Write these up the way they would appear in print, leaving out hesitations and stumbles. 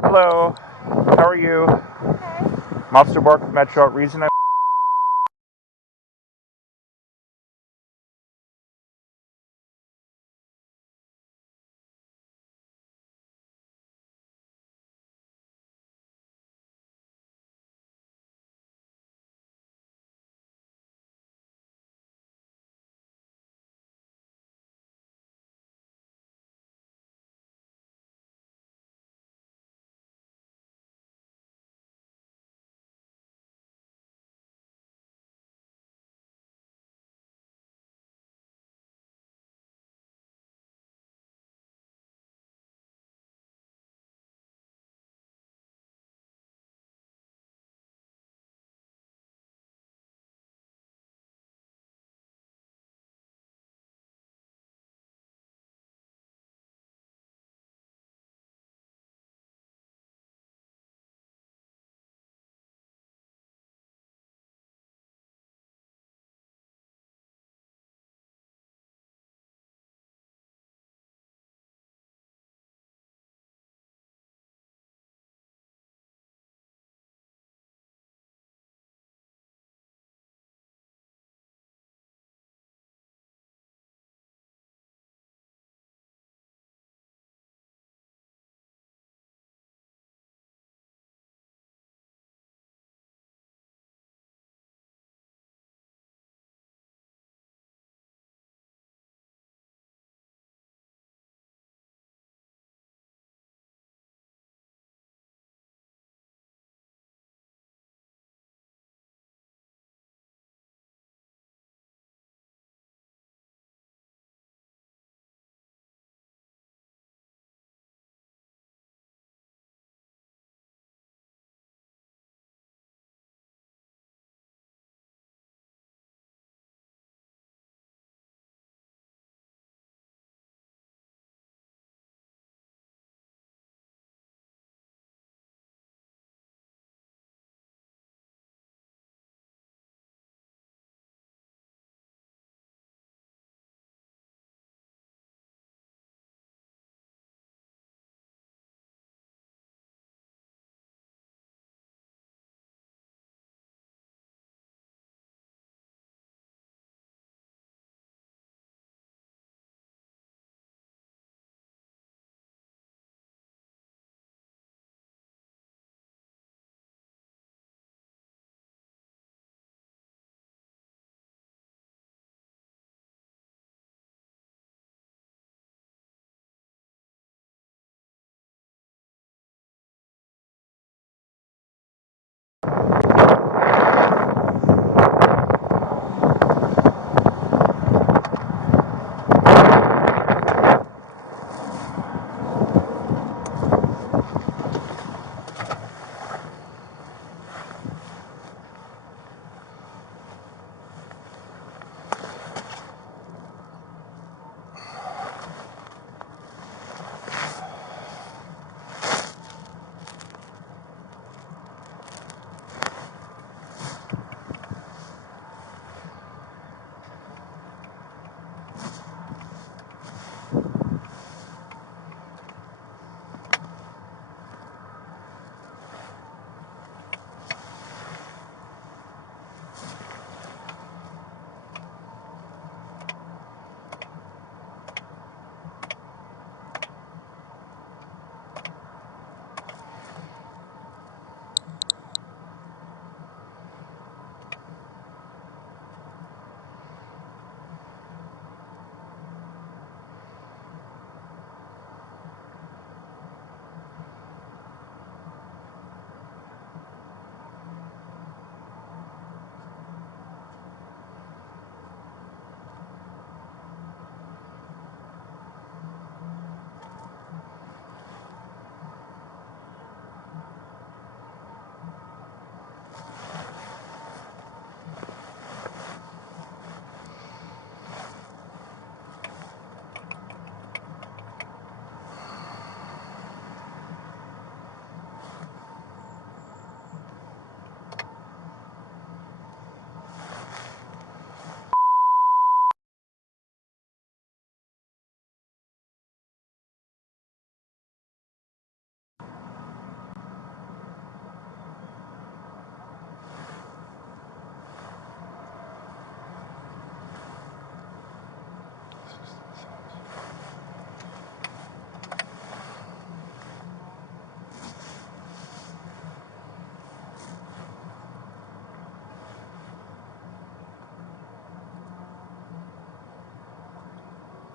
Hello, how are you? Okay. I'm Officer Bork with Metro. Reason I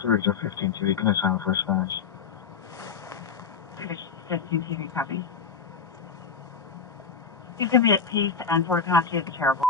Supervisor 15 TV, can I sign for Spanish? 15 TV, copy. He's going to be at peace, and Port Apache is terrible.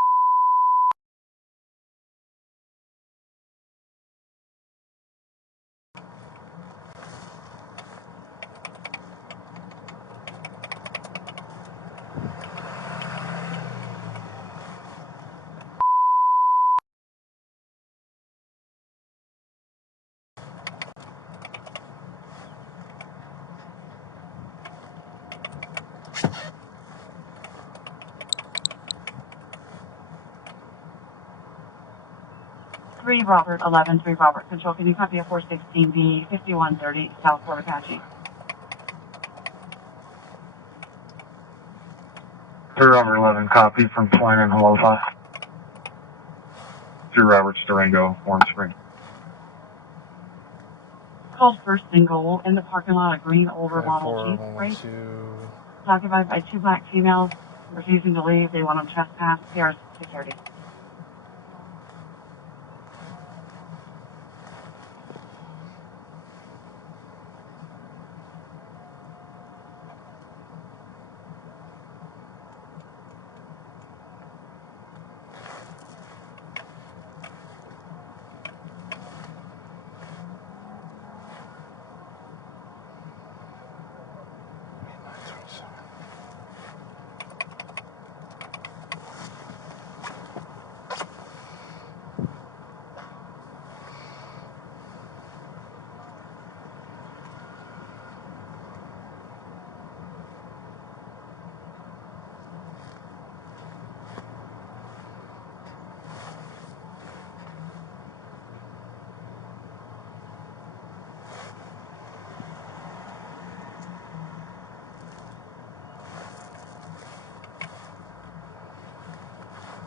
Three Robert 11, 3 Robert Control. Can you copy a 416B 5130 South Port Apache? 3 Robert 11, copy from Twine and Aloha. 3 Roberts Durango, Warm Spring. Called first and goal in the parking lot of green older model Jeep, right? Occupied by 2 black females refusing to leave. They want them trespass. PR's security.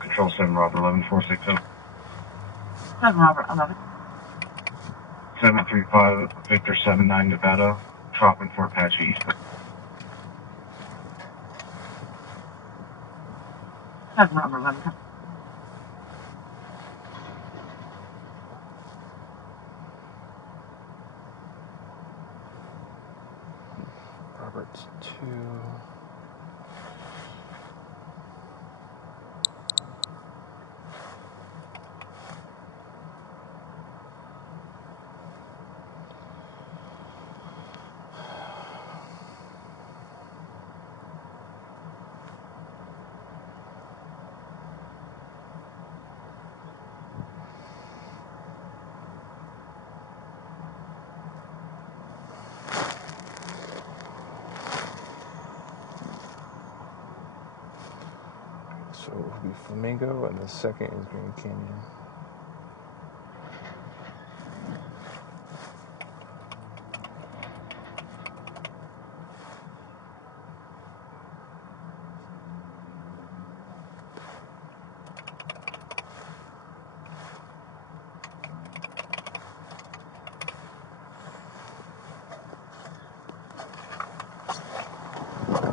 Control 7 Robert 11, 460. 7 Robert 11. 735 Victor 79 Nevada, Trop and Fort Apache East. 7 Robert 11. Roberts 2. So it will be Flamingo, and the second is Grand Canyon.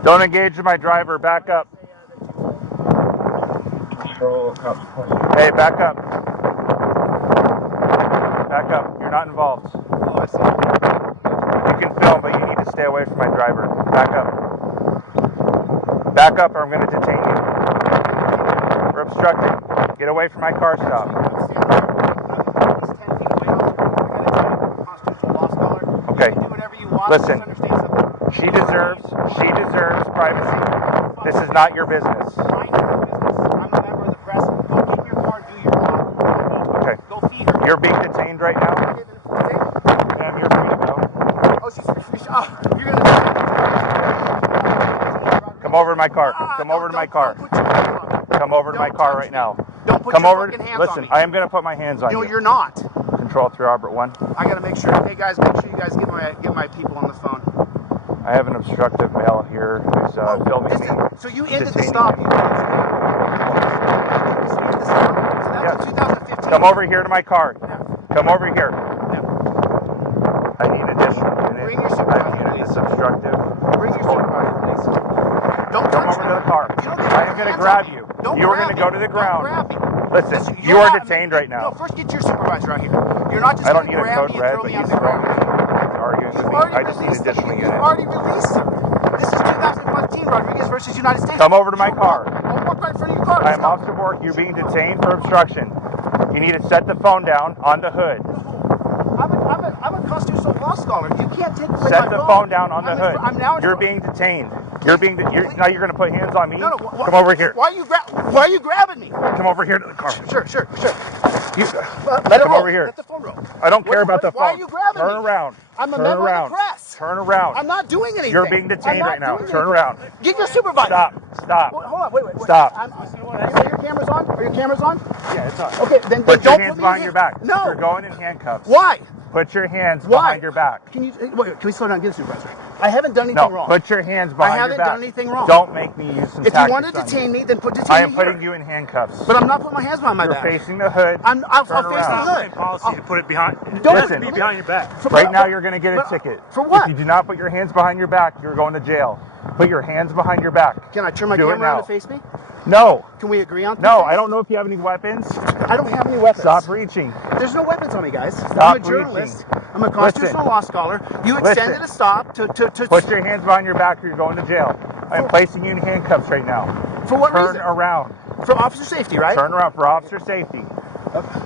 Don't engage my driver. Back up. Control, cops question. Hey, back up. Back up. You're not involved. Oh, I see. You can film, but you need to stay away from my driver. Back up. Back up, or I'm going to detain you. We're obstructing. Get away from my car stop. Okay. Listen. She deserves privacy. This is not your business. I'm a member of the press. Go get in your car, do your job. Okay. Go feed her. You're being detained right now. Ma'am, you're free to go. Oh, you're gonna. Come over to my car. Come over to my car. Come over to my car right now. Don't put Come your over. fucking hands Listen, on me. I am going to put my hands on No, you. you're not. Control 3 Robert 1. I gotta make sure. Hey guys, make sure you guys get my people on the phone. I have an obstructive male here who's filming me. So you ended the detaining stop. me. So that's in 2015. Come over here to my car. Yeah. Come over here. Yeah. I need additional Bring your minutes. supervisor, I need please. this obstructive. Bring your supervisor, please. Don't Come touch over me. to the car. You don't get I am going to hands grab on me. you. Don't You are grab going to me. go to the ground. Don't grab me. Listen, Listen, you are detained right now. No, first get your supervisor out here. You're not just I don't going need to a grab code me and red, throw but me on he's the ground. arguing with me. I just need additional You've units. already released them. This is 2015 Rodriguez versus United States. Come over to my car. I'll walk right in front of your car. I am Officer Bork. You're being detained for obstruction. You need to set the phone down on the hood. I'm a constitutional law scholar. You can't take away Set my the phone down on the I'm hood. I'm now. You're being detained. Now you're going to put hands on me? No, Come over here. Why are you grabbing me? Come over here to the car. Sure. You, Let it come roll. over here. Let the phone roll. I don't care about the phone. Why are you grabbing Turn me? around. I'm a Turn member around. of the press. Turn around. I'm not doing anything. You're being detained right now. Turn around. Get your supervisor. Stop. Hold on. Wait. Stop. Are your cameras on? Are your cameras on? Yeah, it's on. Okay, then Put don't your hands put me behind in your back. No. You're going in handcuffs. Why? Put your hands Why? behind your back. Can we slow down? Get a supervisor. I haven't done anything wrong. Put your hands behind your haven't back. done anything wrong. Don't make me use some If you want to tactics detain on me, then detain I me am putting you in handcuffs. But I'm not putting my hands behind my back. You're facing the hood. I'll face around. the hood. Policy to put it behind. Listen. Be behind your back. Right now, you're going to get a ticket. For what? If you do not put your hands behind your back, you're going to jail. Put your hands behind your back. Can I turn my Do it camera around now. to face me? No. Can we agree on No, I don't know if you have any weapons. I don't have any weapons. Stop reaching. There's no weapons on me, guys. Stop I'm a journalist. reaching. I'm a constitutional law scholar. You extended a stop to Put your hands behind your back or you're going to jail. I am placing you in handcuffs right now. For what Turn reason? around. For officer safety, right? Turn around for officer safety. Okay.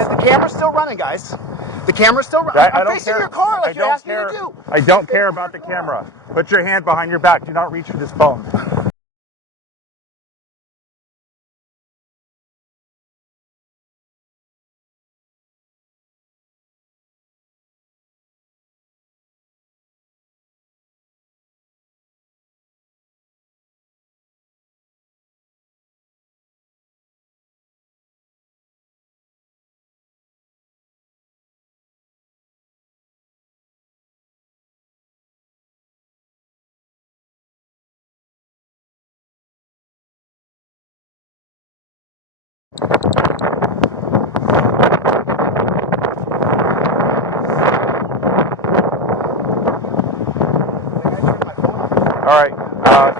Is the camera still running, guys? The camera's still running. I'm facing your car like you're asking me to do. I don't care about the camera. Put your hand behind your back. Do not reach for this phone. All right,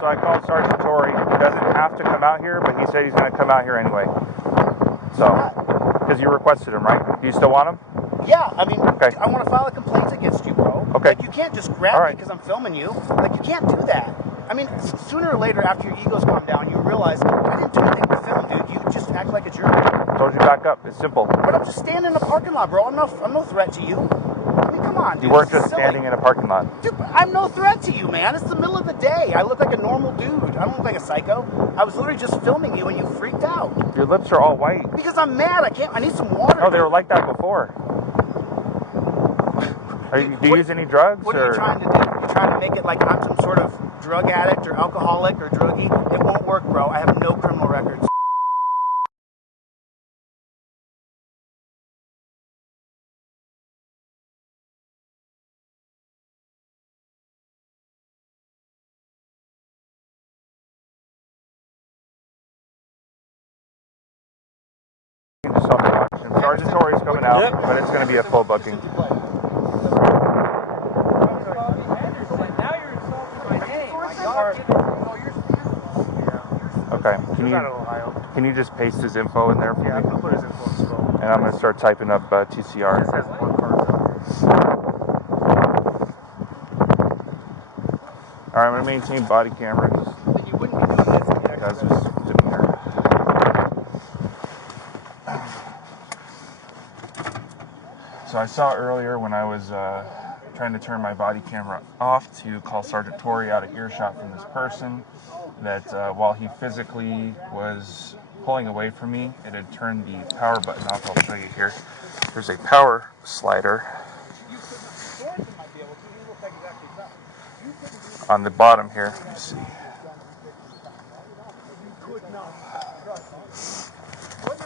so I called Sergeant Torrey. He doesn't have to come out here, but he said he's going to come out here anyway. So, because you requested him, right? Do you still want him? Yeah, I mean, okay. I want to file a complaint against you, bro. Okay. Like, you can't just grab me because I'm filming you. Like, you can't do that. I mean, sooner or later, after your egos calm down, you realize, I didn't do anything to film, dude. You just act like a jerk. I told you back up. It's simple. But I'm just standing in the parking lot, bro. I'm no threat to you. I mean, come on, dude. You weren't just standing in a parking lot. Dude, I'm no threat to you, man. It's the middle of the day. I look like a normal dude. I don't look like a psycho. I was literally just filming you and you freaked out. Your lips are all white. Because I'm mad. I need some water. No, they were like that before. Do you use any drugs? What are you trying to do? You're trying to make it like I'm some sort of drug addict or alcoholic or druggie? It won't work, bro. I have no criminal records. Sergeant Torrey's coming out, but it's going to be a full booking. Okay. Can you just paste his info in there for me? Yeah, I'll put his info in scroll. And I'm going to start typing up TCR. It says one card. All right, I'm going to maintain body cameras. Then you wouldn't be doing this. That's just demeanor. So I saw earlier when I was trying to turn my body camera off to call Sergeant Torrey out of earshot from this person that while he physically was pulling away from me, it had turned the power button off. I'll show you here. There's a power slider on the bottom here. Let's see.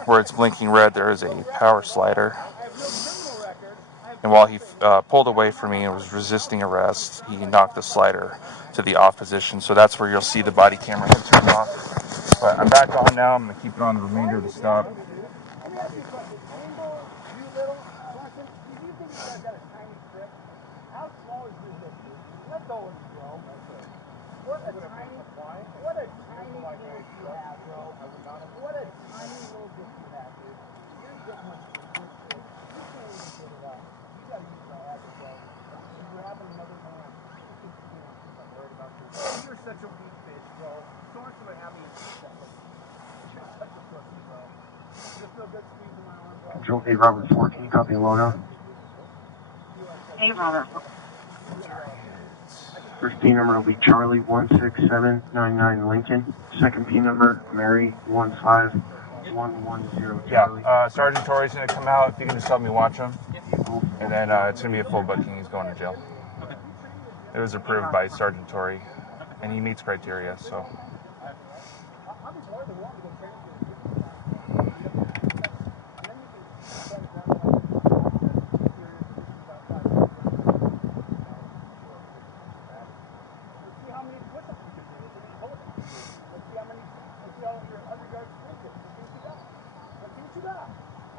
Where it's blinking red, there is a power slider. And while he pulled away from me and was resisting arrest, he knocked the slider to the off position. So that's where you'll see the body camera head turn off. But I'm back on now. I'm going to keep it on the remainder of the stop. Control 8 Robert 14, copy and log on. 8 Robert. First P number will be Charlie 16799 Lincoln. Second P number, Mary 15110 Charlie. Yeah, Sergeant Torrey's going to come out. If you can just help me watch him. And then it's going to be a full booking. He's going to jail. It was approved by Sergeant Torrey. And he meets criteria, so...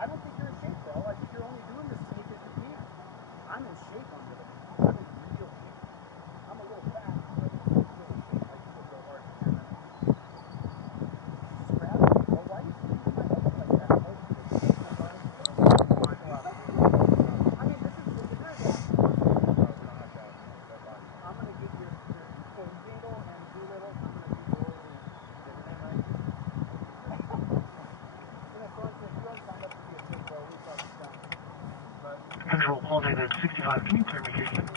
I don't think you're in shape, bro. I think you're only doing this to me because you can. I'm in shape under it. I'm in real shape. I'm a little fat, but I'm in real shape. I can go hard for 10 minutes. Just grab me. Well, why are you squeezing my elbow like that? I mean, this is I'm going to get your jingle and Doolittle. I'm going to do all the everything right. Control all day 65, can you clear me, Houston?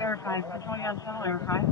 Air 5, control you on channel, Air 5.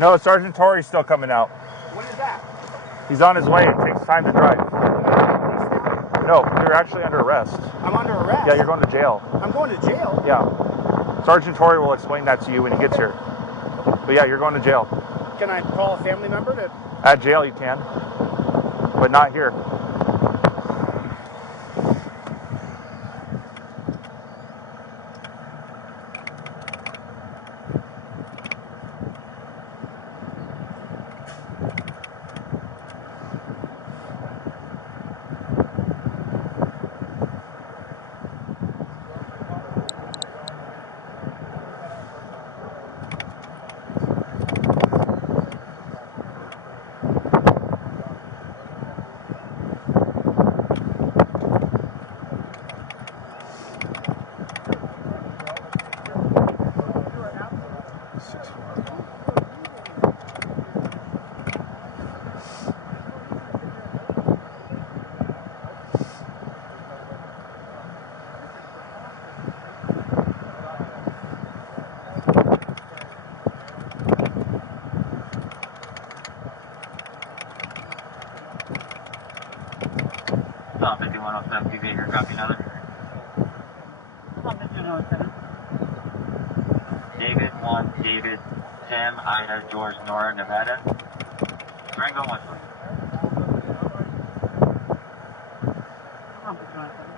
No, Sergeant Torrey's still coming out. When is that? He's on his way. It takes time to drive. No, you're actually under arrest. I'm under arrest? Yeah, you're going to jail. I'm going to jail? Yeah. Sergeant Torrey will explain that to you when he gets here. But yeah, you're going to jail. Can I call a family member to... At jail you can, but not here. Stop 5107 behavior, copy another. Stop 5107. David 1, David, Sam, Ida, George, Nora, Nevada. Rango 1. Stop 5107.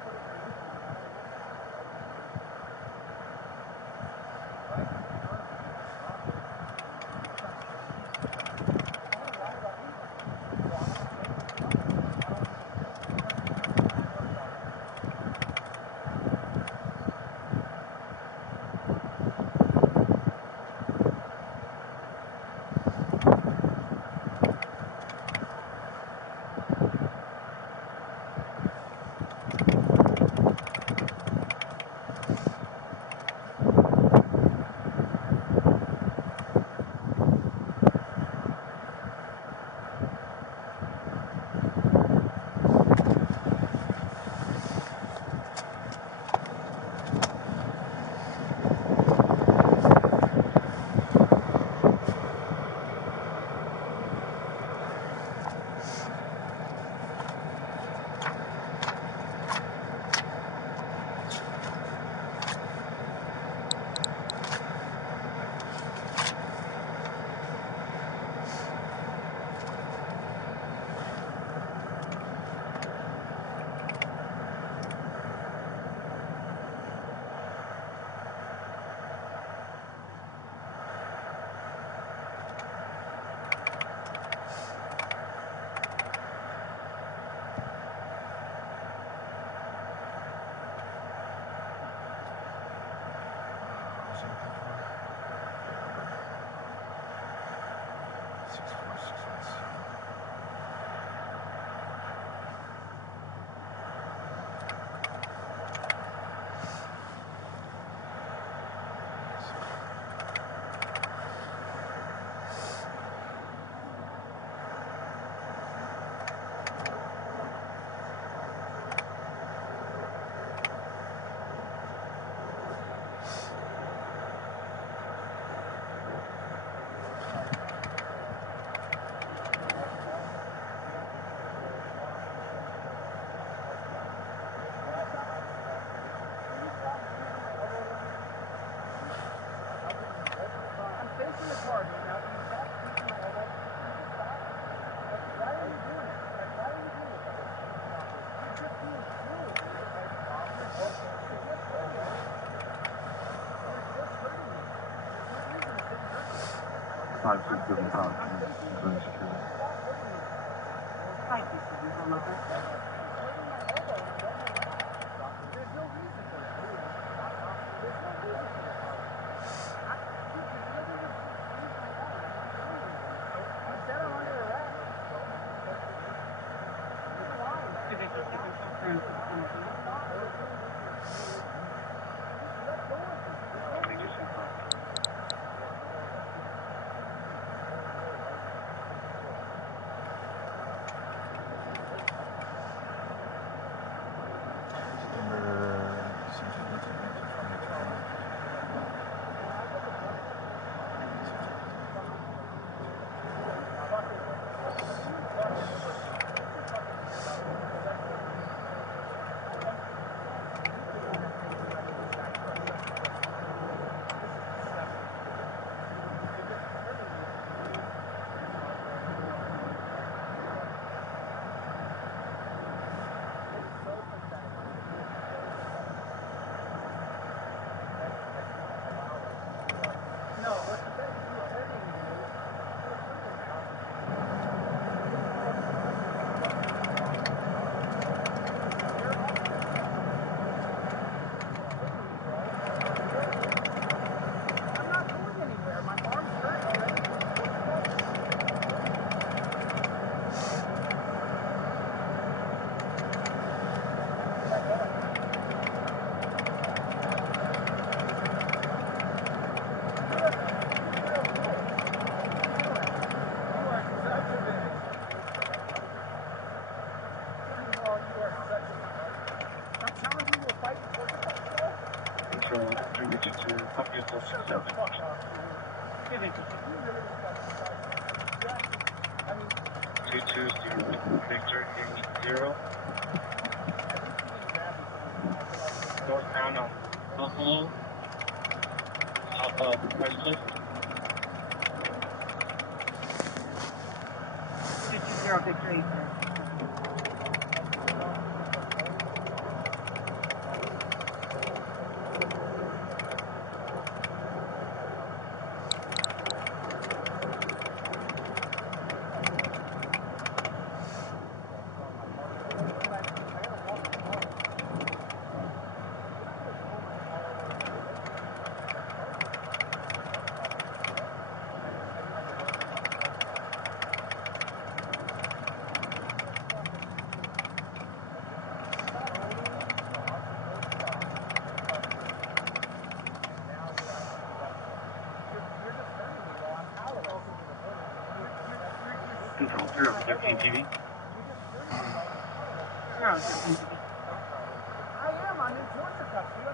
northbound on Buffalo, south of West Cliff. 220 Victory, sir. Control 013 TV. 013 TV.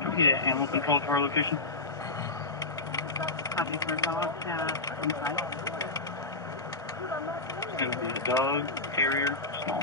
Okay, animal control to our location. Copy for dog, inside. It's going to be a dog, terrier, small.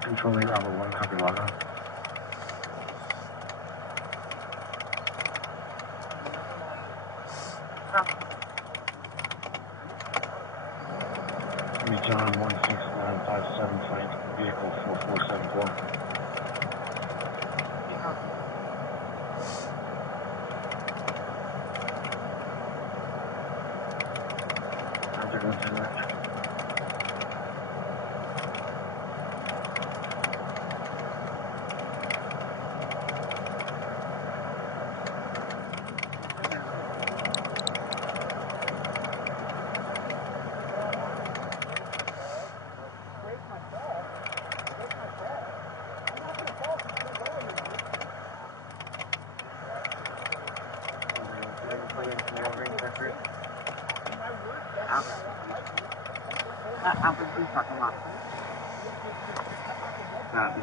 Control 8, Robert 1, copy log on. Give me John 16957, flight vehicle 4474. Roger, go to that. Albertson's parking lot. Copy.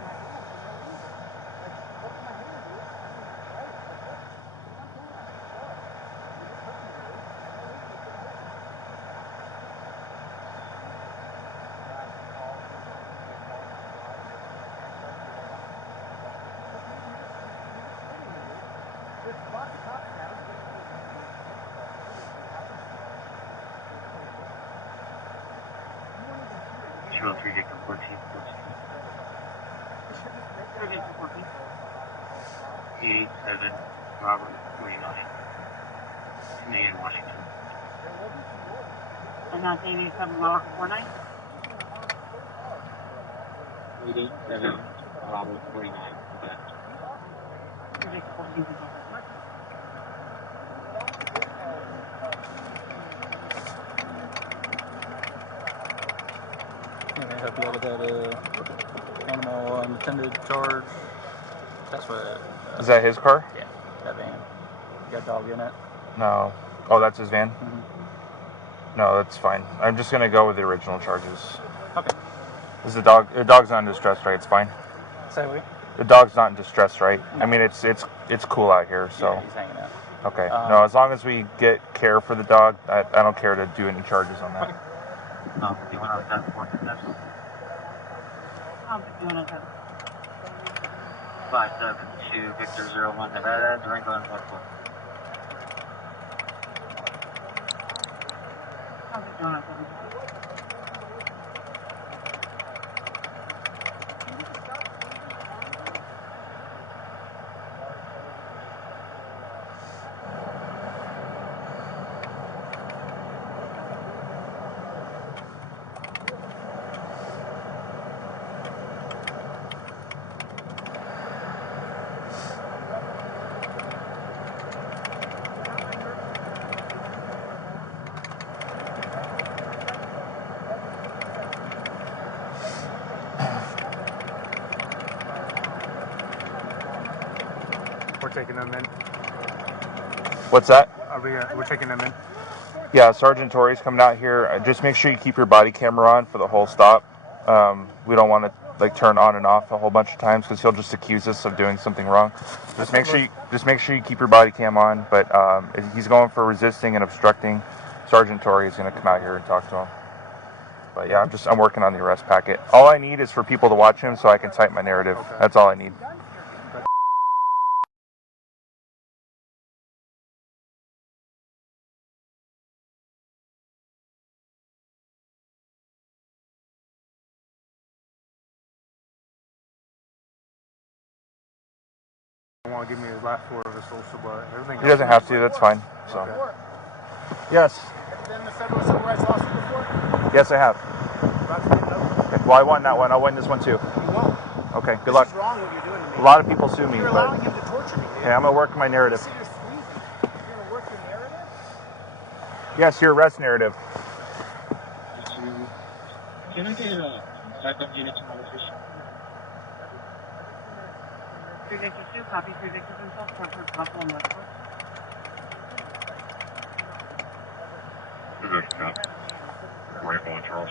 Control 3, Victor 14. 87, Robert 49. Canadian, Washington. And that's 8749? 87, Robert 49. Okay. 14. And I hope you with that animal unattended charge. That's what. Is that his car? Yeah, that van. You got a dog in it? No. Oh, that's his van? Mm-hmm. No, that's fine. I'm just going to go with the original charges. Okay. Is the dog's not in distress, right? It's fine. Say what? The dog's not in distress, right? I mean, it's cool out here, so. Yeah, he's hanging out. Okay. No, as long as we get care for the dog, I don't care to do any charges on that. Okay. 51 on 10, 4 572 Victor 01 Nevada, Durango and Buffalo. taking them in. What's that? We're taking them in. Yeah, Sergeant Torrey's coming out here. Just make sure you keep your body camera on for the whole stop. We don't want to like turn on and off a whole bunch of times because he'll just accuse us of doing something wrong. Just make sure you keep your body cam on. But he's going for resisting and obstructing. Sergeant Torrey is going to come out here and talk to him. But yeah, I'm working on the arrest packet. All I need is for people to watch him so I can type my narrative. Okay. That's all I need. I want to give me his last four of his social, but everything. He doesn't have to. That's fine. So. Okay. Yes. Have you been in the federal civil rights lawsuit before? Yes, I have. About to get another? Okay. Well, I won that one. I'll win this one too. You won't. Okay. Good This luck. is wrong what you're doing to me. A lot of people sue me, You're but allowing him to torture me, dude. yeah, I'm gonna work my narrative. You see you're squeezing. You're gonna work your narrative? Yes, your arrest narrative. Can I get a backup unit to my location? 3 Victor 2, copy 3 Victor himself, Frankfurt, Buffalo, Northport. Rifle and Charles.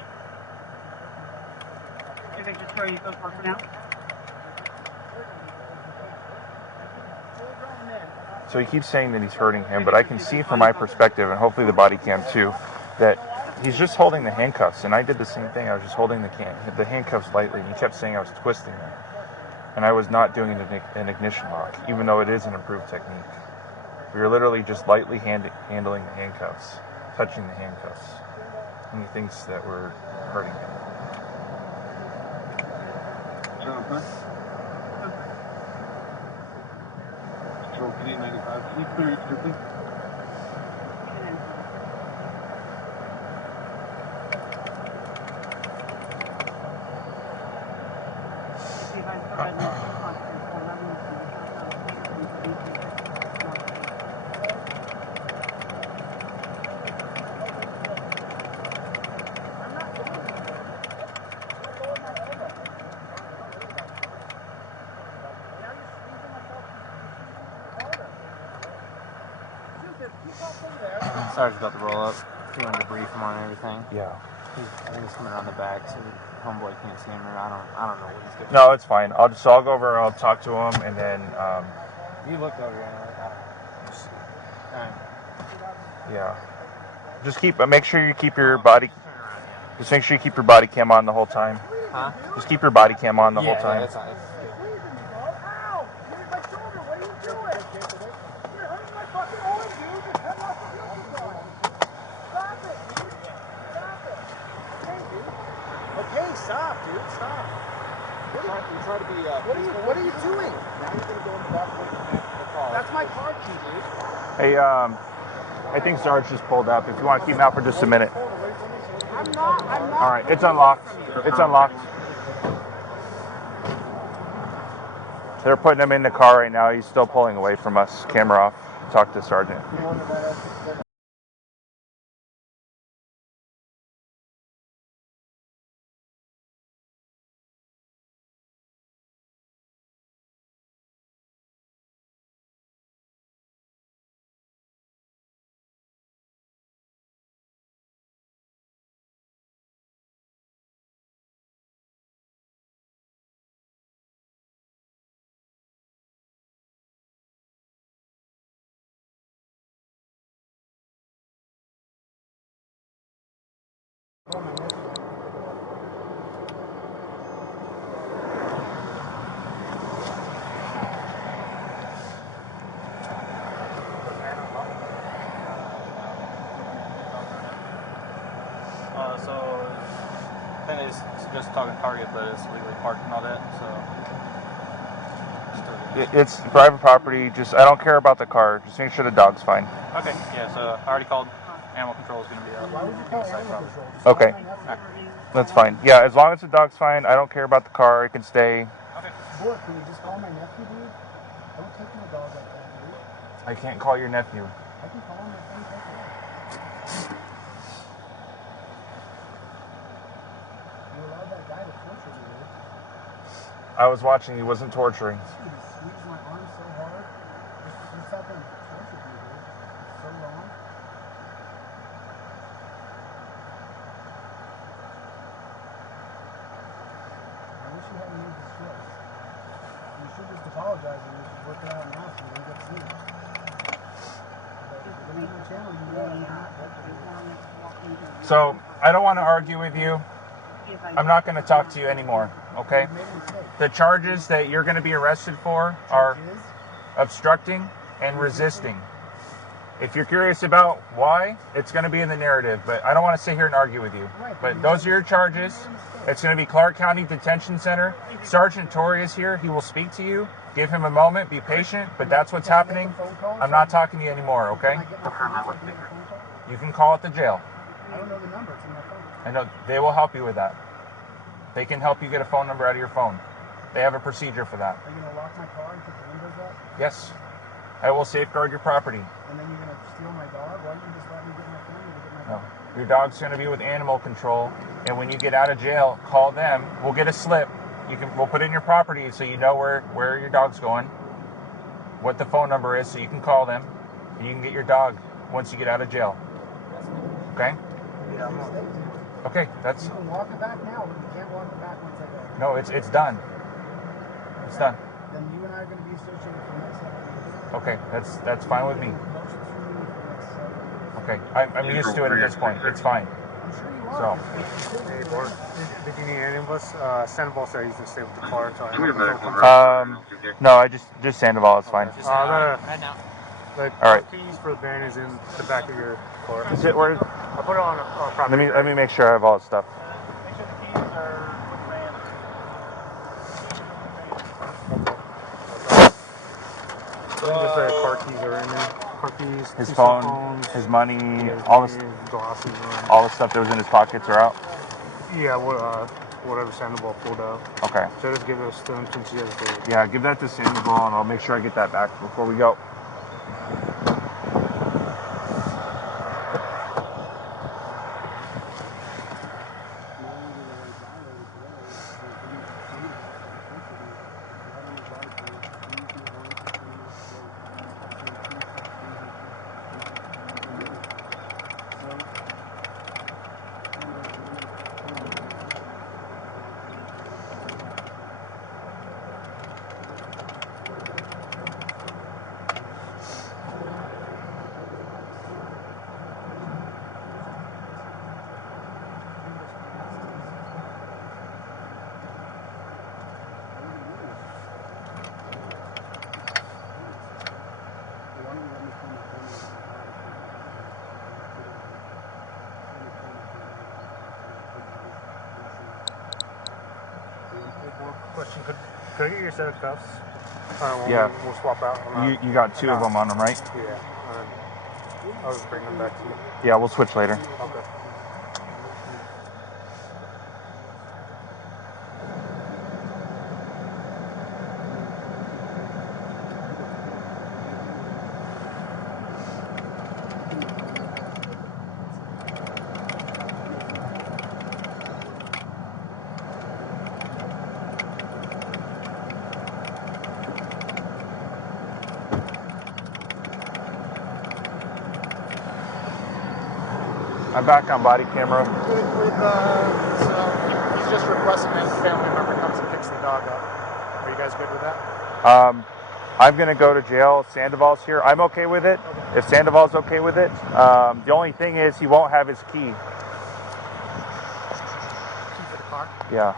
3 Victor 2, are you both working now? So he keeps saying that he's hurting him, but I can see from my perspective, and hopefully the body cam too, that he's just holding the handcuffs. And I did the same thing. I was just holding the handcuffs lightly, and he kept saying I was twisting them. And I was not doing an ignition lock, even though it is an improved technique. We were literally just lightly handling the handcuffs, touching the handcuffs. And he thinks that we're hurting him. Control P95. Can you clear it quickly? Sarge's about to roll up. He wanted to brief him on everything. Yeah. I think he's coming around the back, so homeboy can't see him. Or I don't know what he's doing. No, it's fine. I'll go over. I'll talk to him, and then. You looked over here. Yeah. Just make sure you keep your body. Just make sure you keep your body cam on the whole time. Huh? Just keep your body cam on the whole time. Yeah, that's not. Ow! Here's my shoulder. What are you doing? You're hurting my fucking arm, dude. Just cut off the fucking arm. Stop it, dude. Stop it. Okay, dude. Okay, stop, dude. Stop. Try to be, What are you doing? now you're going to go in the back of the car. That's my car key, dude. Hey, I think Sarge just pulled up. If you want to keep him out for just a minute. I'm not. All right, it's unlocked. It's unlocked. They're putting him in the car right now. He's still pulling away from us. Camera off. Talk to Sergeant. So then it's just talking Target, but it's legally parked and all that. So It's private property. I don't care about the car. Just make sure the dog's fine. okay, yeah. So I already called. Animal control is going to be out. Why would you call animal control? Okay. That's fine. Yeah, as long as the dog's fine, I don't care about the car. It can stay. Okay. Boy, can you just call my nephew, dude? Don't take my dog like that, dude. I can't call your nephew. I can call him at any time. You allowed that guy to torture me, dude. I was watching. He wasn't torturing. Dude, he squeezed my arm so hard. apologizing. We should work it out now so we don't get sued. But if the channel, you realize So I don't want to argue with you. I'm not going to talk to you anymore, okay? you made a mistake. The charges that you're going to be arrested for are obstructing and resisting. If you're curious about why, it's going to be in the narrative, but I don't want to sit here and argue with you. But those are your charges. It's going to be Clark County Detention Center. Sergeant Torrey is here. He will speak to you. Give him a moment. Be patient, but that's what's happening. I'm not talking to you anymore, okay? You can call at the jail. I don't know the number. It's in my phone. I know they will help you with that. They can help you get a phone number out of your phone. They have a procedure for that. Are you going to lock my car and put the windows up? Yes. I will safeguard your property. And then you're going to steal my dog? Why don't you just let me get my family to get my No. dog? Your dog's going to be with animal control, and when you get out of jail, call them. We'll get a slip. We'll put it in your property so you know where your dog's going, what the phone number is, so you can call them, and you can get your dog once you get out of jail. Okay? Okay, that's... You can walk it back now, but you can't walk it back once I go. No, it's done. It's done. Then you and I are going to be associated for the next 7 years. Okay, that's fine with me. Motions for me for the next 7 years. Okay, I'm used to it at this point. It's fine. I'm sure you So, are. Hey, board. Did you need any of us? Sandoval said he's going to stay with the car until no, I just Sandoval. It's fine. right now. The All right. keys for the van is in the back of your car. Is it where? I'll put it on property. Let me make sure I have all the stuff. Make sure the keys are with the van. Just the car keys are in there. Car keys, His two phone, cell phones, his money, his all money, the glasses. all the stuff that was in his pockets are out. Yeah, whatever Sandoval pulled out. Okay. So just give us to him since he has the... Yeah, give that to Sandoval, and I'll make sure I get that back before we go. Question, could I get your set of cuffs? Yeah. We'll swap out. You got two of them on them, right? Yeah. I'll just bring them back to you. Yeah, we'll switch later. Okay. I'm back on body camera. Good with, so he's just requesting that his family member comes and picks the dog up. Are you guys good with that? I'm going to go to jail. Sandoval's here. I'm okay with it. Okay. If Sandoval's okay with it. The only thing is he won't have his key. Key for the car? Yeah.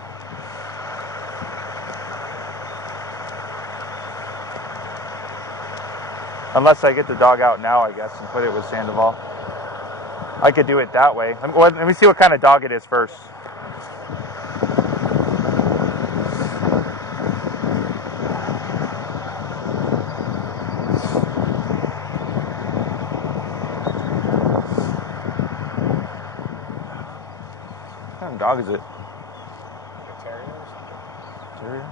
Unless I get the dog out now, I guess, and put it with Sandoval. I could do it that way. Let me see what kind of dog it is first. What kind of dog is it? A terrier or something? Terrier?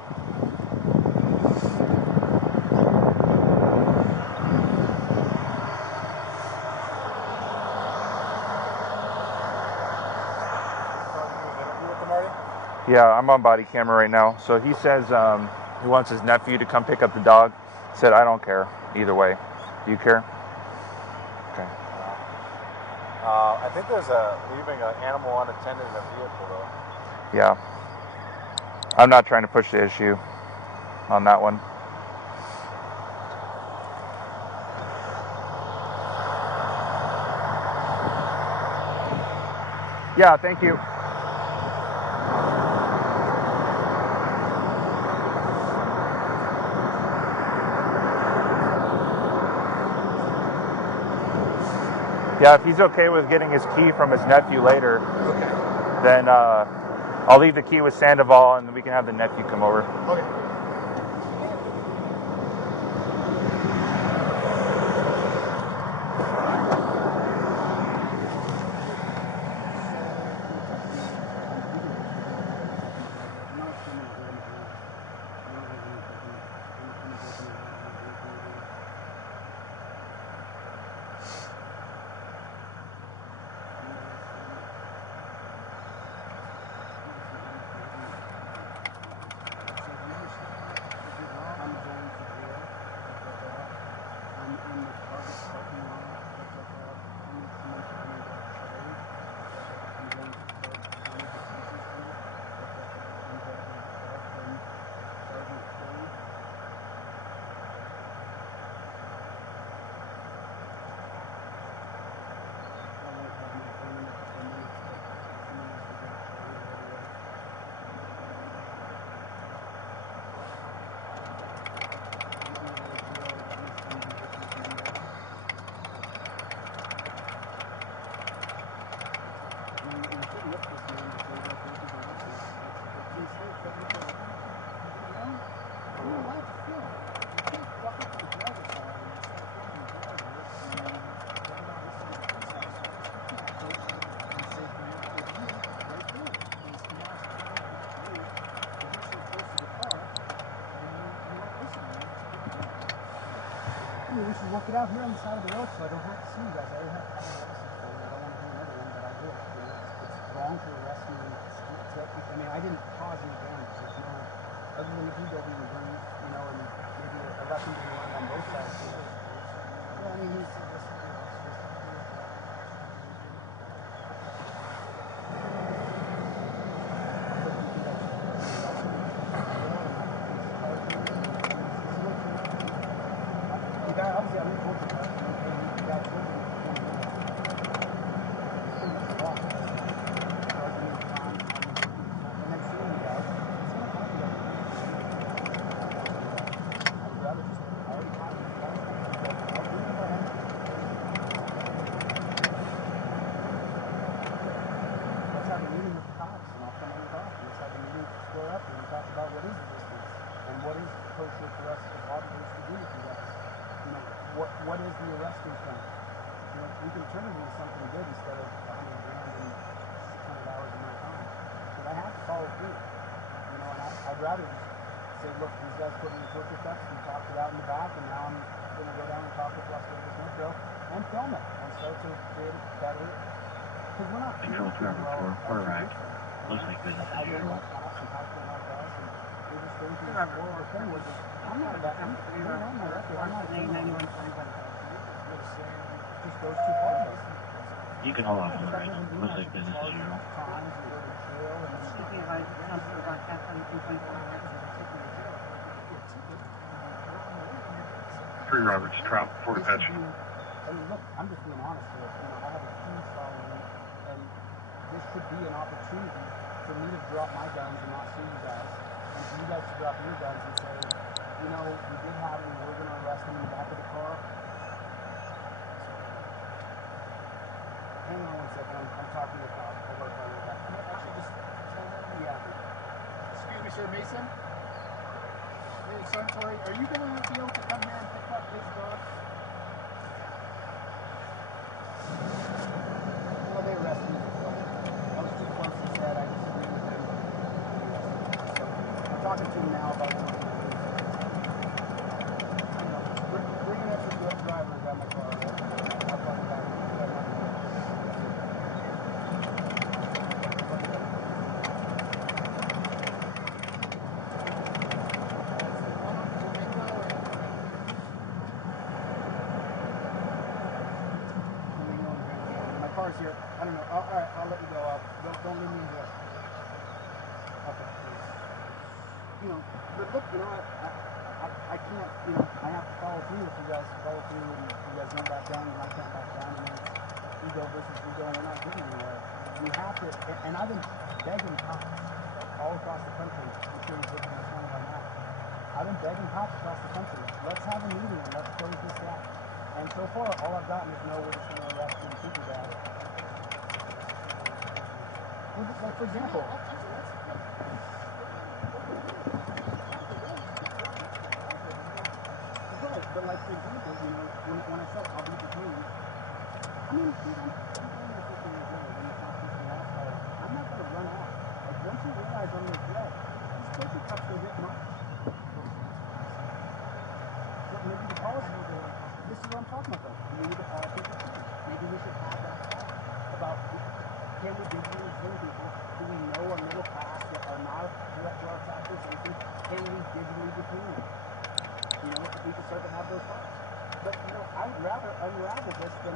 Yeah, I'm on body camera right now. So he says he wants his nephew to come pick up the dog. Said, I don't care either way. Do you care? Okay. I think there's leaving an animal unattended in a vehicle though. Yeah. I'm not trying to push the issue on that one. Yeah, thank you. Yeah, if he's okay with getting his key from his nephew later, then I'll leave the key with Sandoval and we can have the nephew come over. Okay. We should work it out here on the side of the road so I don't have to see you guys. I already have to have a license for you. I don't want to do another one, but I will. You know, it's wrong to arrest me and I mean, I didn't cause any damage. There's no, other than the ego being bruised, you know, and maybe a lesson being learned on both sides. You know? Well, I mean, he's what is the arrest intent? You know, we can turn it into something good instead of $100,000 and 600 hours of my time. Because I have to follow through. You know, and I'd rather just say, look, these guys put me in torture steps, we talked it out in the back, and now I'm going to go down and talk with Las Vegas Metro and film it and start to create a better. Because we're not Control to number 4, quarter right. Looks like business as usual. I'm not about I'm not just those two parties. You can hold off on the right. Looks like business as usual. Three Roberts, Trop, 4 Dispatch. I mean, look, I'm just being honest here. You know, I have a huge following, and this could be an opportunity for me to drop my guns and not sue you guys, and for you guys to drop your guns and say, you know, we did have him, we're going to arrest him in the back of the car. Hang on one second, I'm talking about, I'll work on that. Actually, just, yeah. Excuse me, sir, Mason? Hey, Suntory, are you going to be able to come here and pick up his dog? Well, they arrested me before. I was too close to that, I disagreed with him. So, I'm talking to him now about what we're going to do. Bring an extra good driver down my car. I'll call you back. Car's here. I don't know. All right, I'll let you go. Don't leave me in here. Okay, please. You know, but look, you know, I can't, you know, I have to follow through if you guys follow through and you guys don't back down and I can't back down and then it's ego versus ego and we're not getting anywhere. We have to it, and I've been begging cops all across the country. I'm sure he's looking at his phone right now. I've been begging cops across the country. Let's have a meeting and let's close this gap. And so far, all I've gotten is no, we're just going to arrest you and keep you back. Like, for example, but like for example, you know, when I said I'll be detained, I mean, dude, I'm 15 years old in the Constitutional Law School. I'm not going to run off. Like, once you realize I'm under threat, these filthy cups will get mine. So maybe the policy, this is what I'm talking about though. Maybe the policy should change. Maybe we should have that about, can we digitally detain people who we know are middle class that are not a threat to our taxes? Can we digitally detain them? You know, if we can start to have those fights. But, you know, I would rather unravel this than,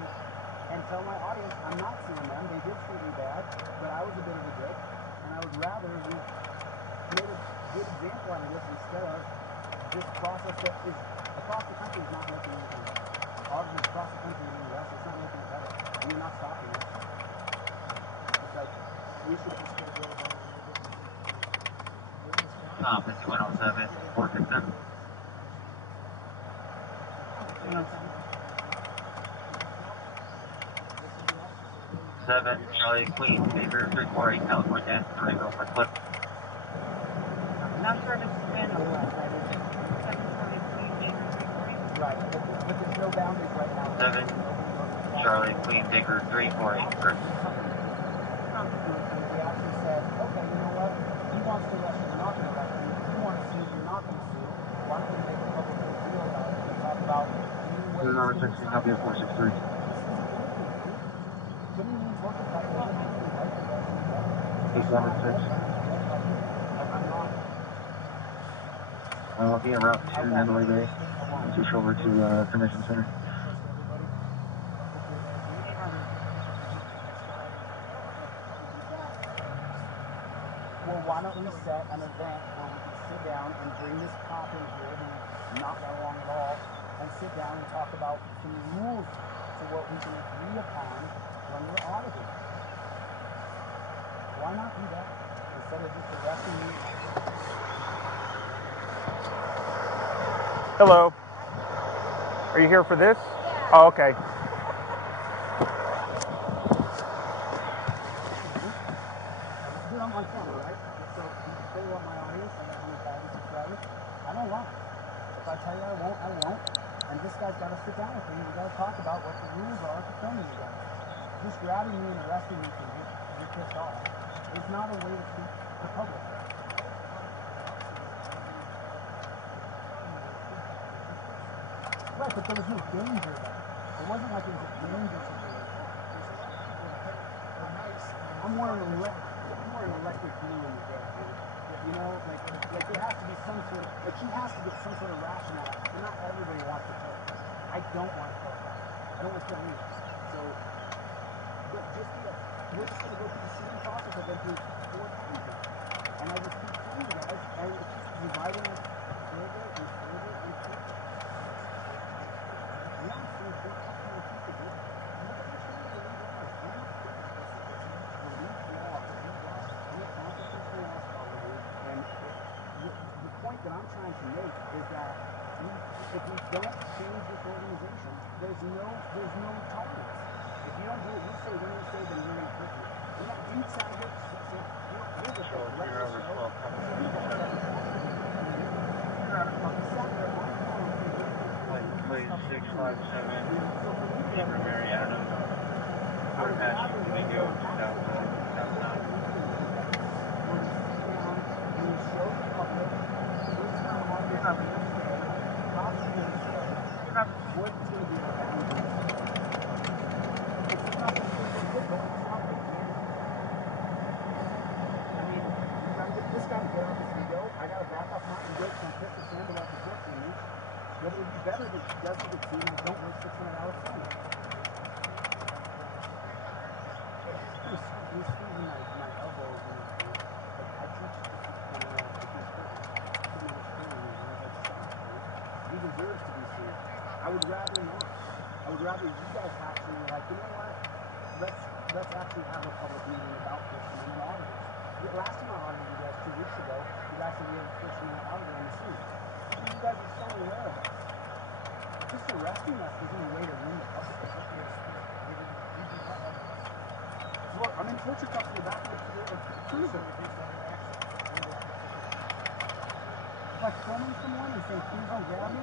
and tell my audience I'm not suing them. They did treat me bad, but I was a bit of a dick. And I would rather we made a good example out of this instead of this process that is, across the country is not making anything better. Auditors across the country in the U.S., it's not making it better. And you're not stopping it. It's like, we should just go about it. Office 107, Workington. 7 Charlie Queen, Baker 348, California, Durango, Clip. Not sure if it's been or what, but it's 740 Queen, Baker 340. Right, but there's no boundaries right now. 7 Charlie Queen, Baker 348, Chris. We actually said, okay, you know what? He wants to arrest you, we're not going to arrest you. You want to sue, you're not going to sue. Why don't we make a public deal about it and talk about new ways to 16, copy of 463. I'll be en route to Mandalay Bay. I'll switch over to Convention Center. Well, why don't we set an event where we can sit down and bring this cop in here who's not got along at all and sit down and talk about some rules to what we can agree upon when we're audited. Why not do that instead of just arresting me? Hello. Are you here for this? Oh, okay. Dude, I'm on camera, right? So you can say what my audience, I got 100,000 subscribers. I don't lie. If I tell you I won't, I won't. And this guy's got to sit down with me. We got to talk about what the rules are for filming you guys. Just grabbing me and arresting me because you're pissed off is not a way to treat the public. Right, but there was no danger there. It wasn't like it was a danger situation. I'm more an electric glue in the day, dude. You know, like there has to be some sort of, like he has to get some sort of rationale. And not everybody wants to kill him. I don't want to kill him. I don't want to kill anyone. So, but just we're just going to go through the same process I've been through 4 times now. And I just keep telling you guys, and it's just dividing us further and further and further. Yeah, so we're talking to people, dude. Look at the truth of the laws. I'm not the law, I'm a constitutional law scholar, dude. And the point that I'm trying to make is that if we don't change this organization, there's no tolerance. If you don't do what we say, then we say, then we're going to hurt you. You know, you sat here, here's the thing, let me show. Plate 657, Neighbor Mary Adams, Fort Apache, Domingo, Southside, Southside. This guy to get off his ego. I gotta back off my ego because I'm pissed at Sam about the book for me. But it would be better that he doesn't get sued and I don't waste $600 from him. He's squeezing my elbows and like I teach he deserves to be sued. I would rather not. I would rather you guys actually like, you know what? Let's actually have a public meeting about this The last time I audited you guys 2 weeks ago, you guys said you were the first one out on the scene. You guys are so aware of us. Just arresting us isn't a way to win the public. Look, I'm in torture cuffs in the back of the cruiser. Like filming someone and saying, please don't grab me?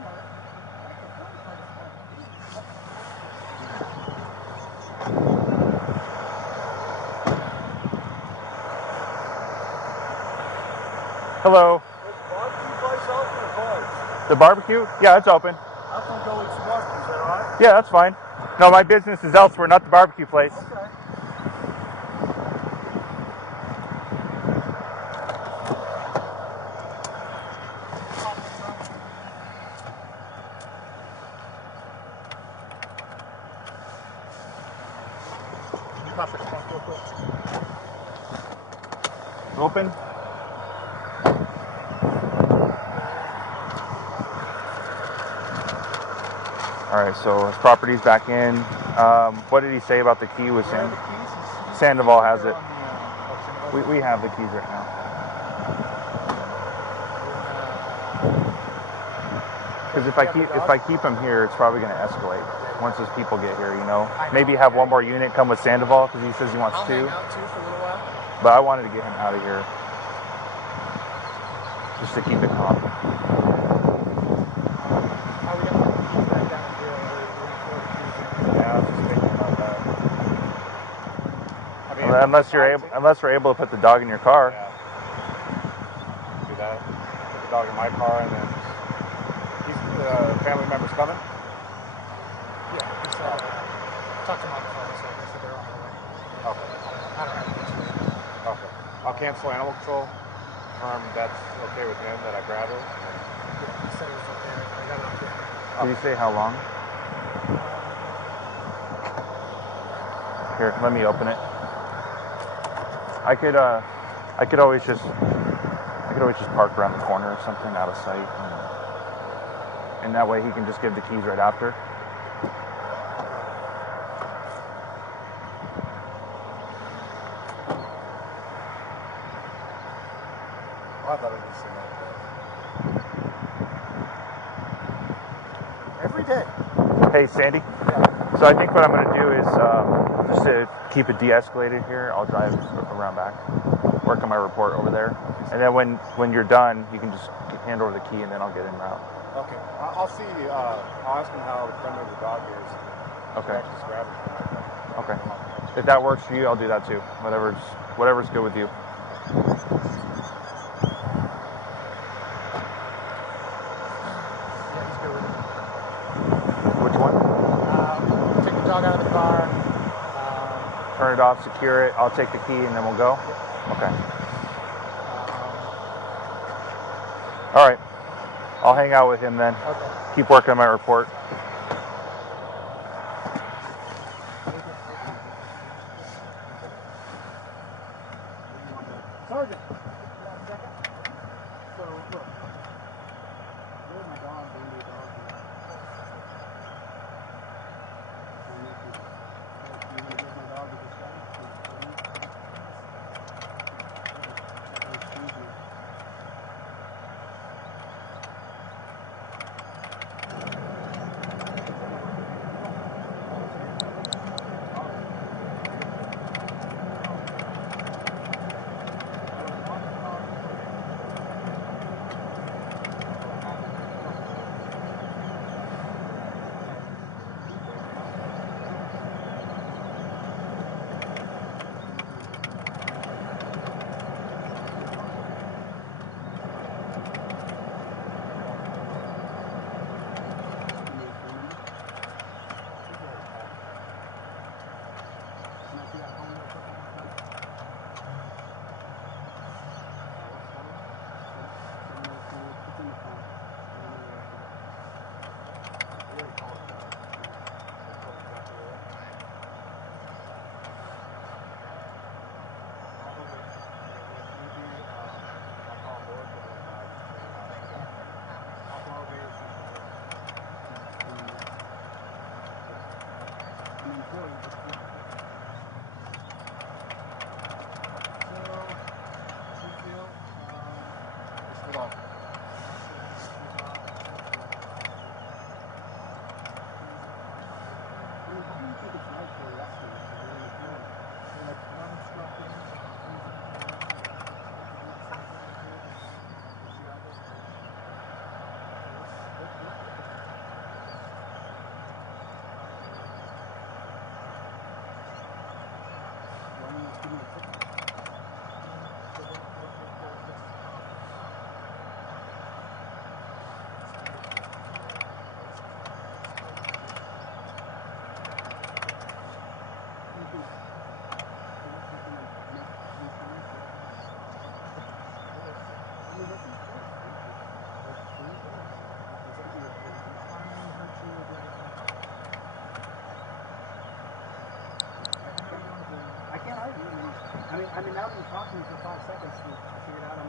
Hello. The barbecue? Yeah, it's open. I can go eat some barbecue, is that alright? Yeah, that's fine. No, my business is elsewhere, not the barbecue place. Okay. Open? All right, so his property's back in. What did he say about the key with Sandoval has it. We have the keys right now. Because if I keep him here, it's probably going to escalate once those people get here. You know, maybe have one more unit come with Sandoval because he says he wants two. But I wanted to get him out of here just to keep it calm. Yeah, I was just thinking about that. I mean, unless we're able to put the dog in your car. Yeah. Do that. Put the dog in my car, and then these family members coming. Yeah, he said, talk to my phone, so they said they're on their way. Okay. I don't know. Okay. I'll cancel animal control. That's okay with him that I grab it. Yeah, he said it was okay. I got it okay. Did you say how long? Here, let me open it. I could always just park around the corner or something out of sight, and that way he can just give the keys right after. I thought it was every day. Hey, Sandy. So I think what I'm going to do is just to keep it de-escalated here, I'll drive around back, work on my report over there, and then when you're done, you can just hand over the key, and then I'll get en route. Okay. I'll see. I'll ask him how friendly the dog is. Okay. Just grab it. Okay. If that works for you, I'll do that too. Whatever's good with you. Yeah, he's good with it. Which one? Take the dog out of the car. Turn it off, secure it. I'll take the key, and then we'll go. Okay. All right. I'll hang out with him then. Okay. Keep working on my report. Sergeant, you have a second? So, look. Where's my dog? Bring me a dog. You want to give my dog to this guy? Excuse me. I mean, now that you talked to me for 5 seconds, you figured out I'm.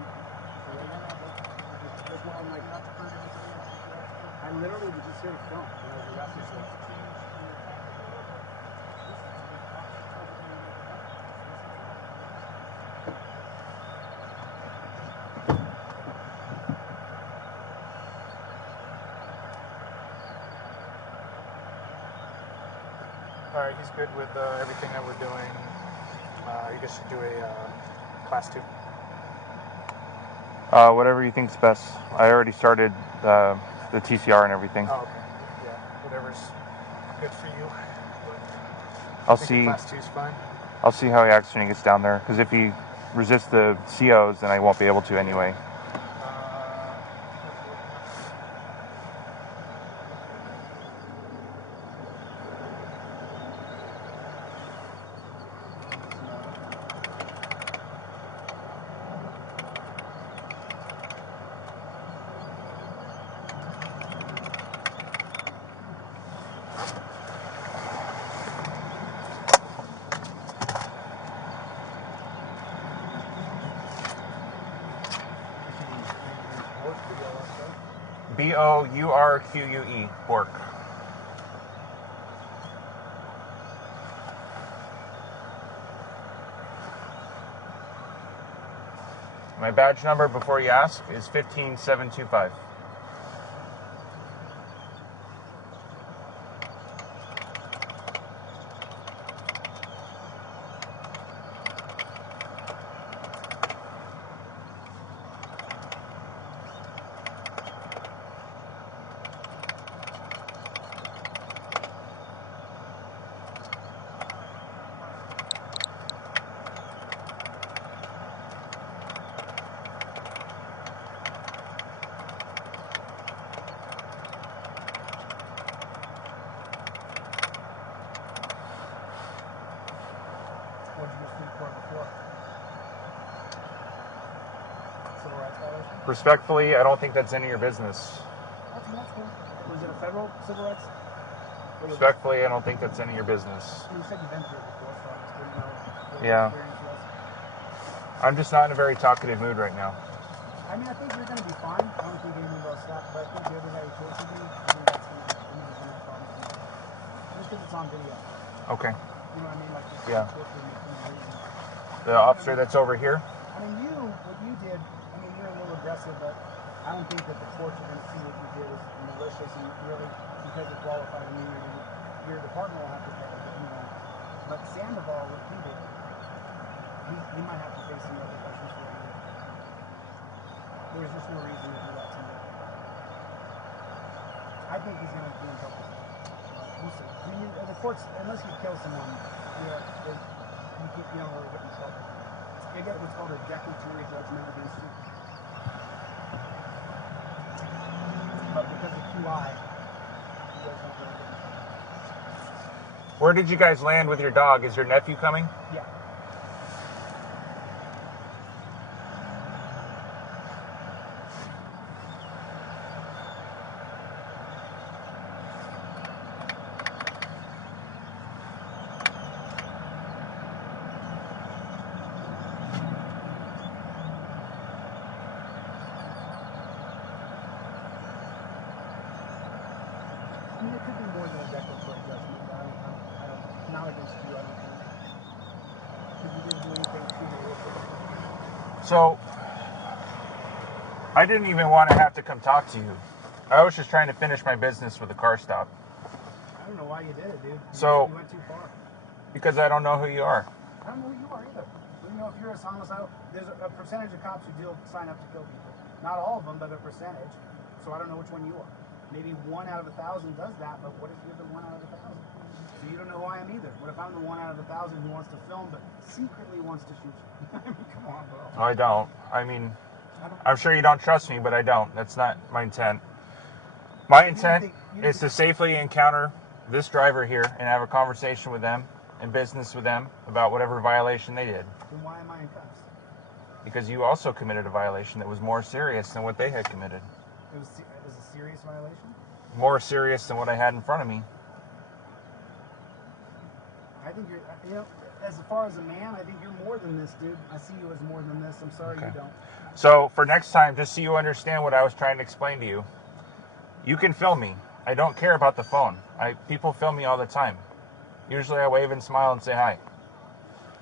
There's more like. I literally was just here to film when I was arrested. So. All right, he's good with everything that we're doing. You guys should do a class 2. Whatever you think's best. I already started the TCR and everything. Oh, okay. Yeah, whatever's good for you. I'll see. Class 2's fine. I'll see how he acts when he gets down there. Because if he resists the COs, then I won't be able to anyway. Bourque. Bork. My badge number, before you ask, is 15725. What did you just report before? Civil rights violation? Respectfully, I don't think that's any of your business. That's cool. Was it a federal civil rights? Respectfully, I don't think that's any of your business. You said you've been through it before, so I just didn't know what Yeah. your experience was. I'm just not in a very talkative mood right now. I mean, I think you're going to be fine. I don't think anything will stop, but I think the other guy who tortured me, I think that's going to have problems. Just because it's on video. Okay. You know what I mean? Like, Yeah. tortured me for no reason. The officer that's over here? I mean, what you did, I mean, you're a little aggressive, but I don't think that the courts are going to see what you did as malicious and really, because of qualified immunity, your department will have to pay, but Sandoval, what he did, he might have to face some repercussions for what he did. There's just no reason to do that to me. I think he's going to be in trouble. We'll see. I mean, the courts, unless you kill someone, you don't really get in trouble. You get what's called a declaratory judgment against you. But because of QI, you guys don't really get in trouble. Where did you guys land with your dog? Is your nephew coming? Yeah. I mean, it could be more than a declaratory judgment, but I don't, not against you, I don't think. Because you didn't do anything too malicious. So, I didn't even want to have to come talk to you. I was just trying to finish my business with a car stop. I don't know why you did it, dude. So, you went too far. Because I don't know who you are. I don't know who you are either. You know, if you're a homicidal, there's a percentage of cops who sign up to kill people. Not all of them, but a percentage. So I don't know which one you are. Maybe 1 out of 1,000 does that, but what if you're the 1 out of 1,000? So you don't know who I am either. What if I'm the 1 out of 1,000 who wants to film but secretly wants to shoot you? I mean, come on, bro. I don't. I mean, I'm sure you don't trust me, but I don't. That's not my intent. My intent is to safely encounter this driver here and have a conversation with them and business with them about whatever violation they did. Then why am I in cuffs? Because you also committed a violation that was more serious than what they had committed. It was a serious violation? More serious than what I had in front of me. I think you're, as far as a man, I think you're more than this, dude. I see you as more than this. I'm sorry you don't. So for next time, just so you understand what I was trying to explain to you, you can film me. I don't care about the phone. People film me all the time. Usually I wave and smile and say hi.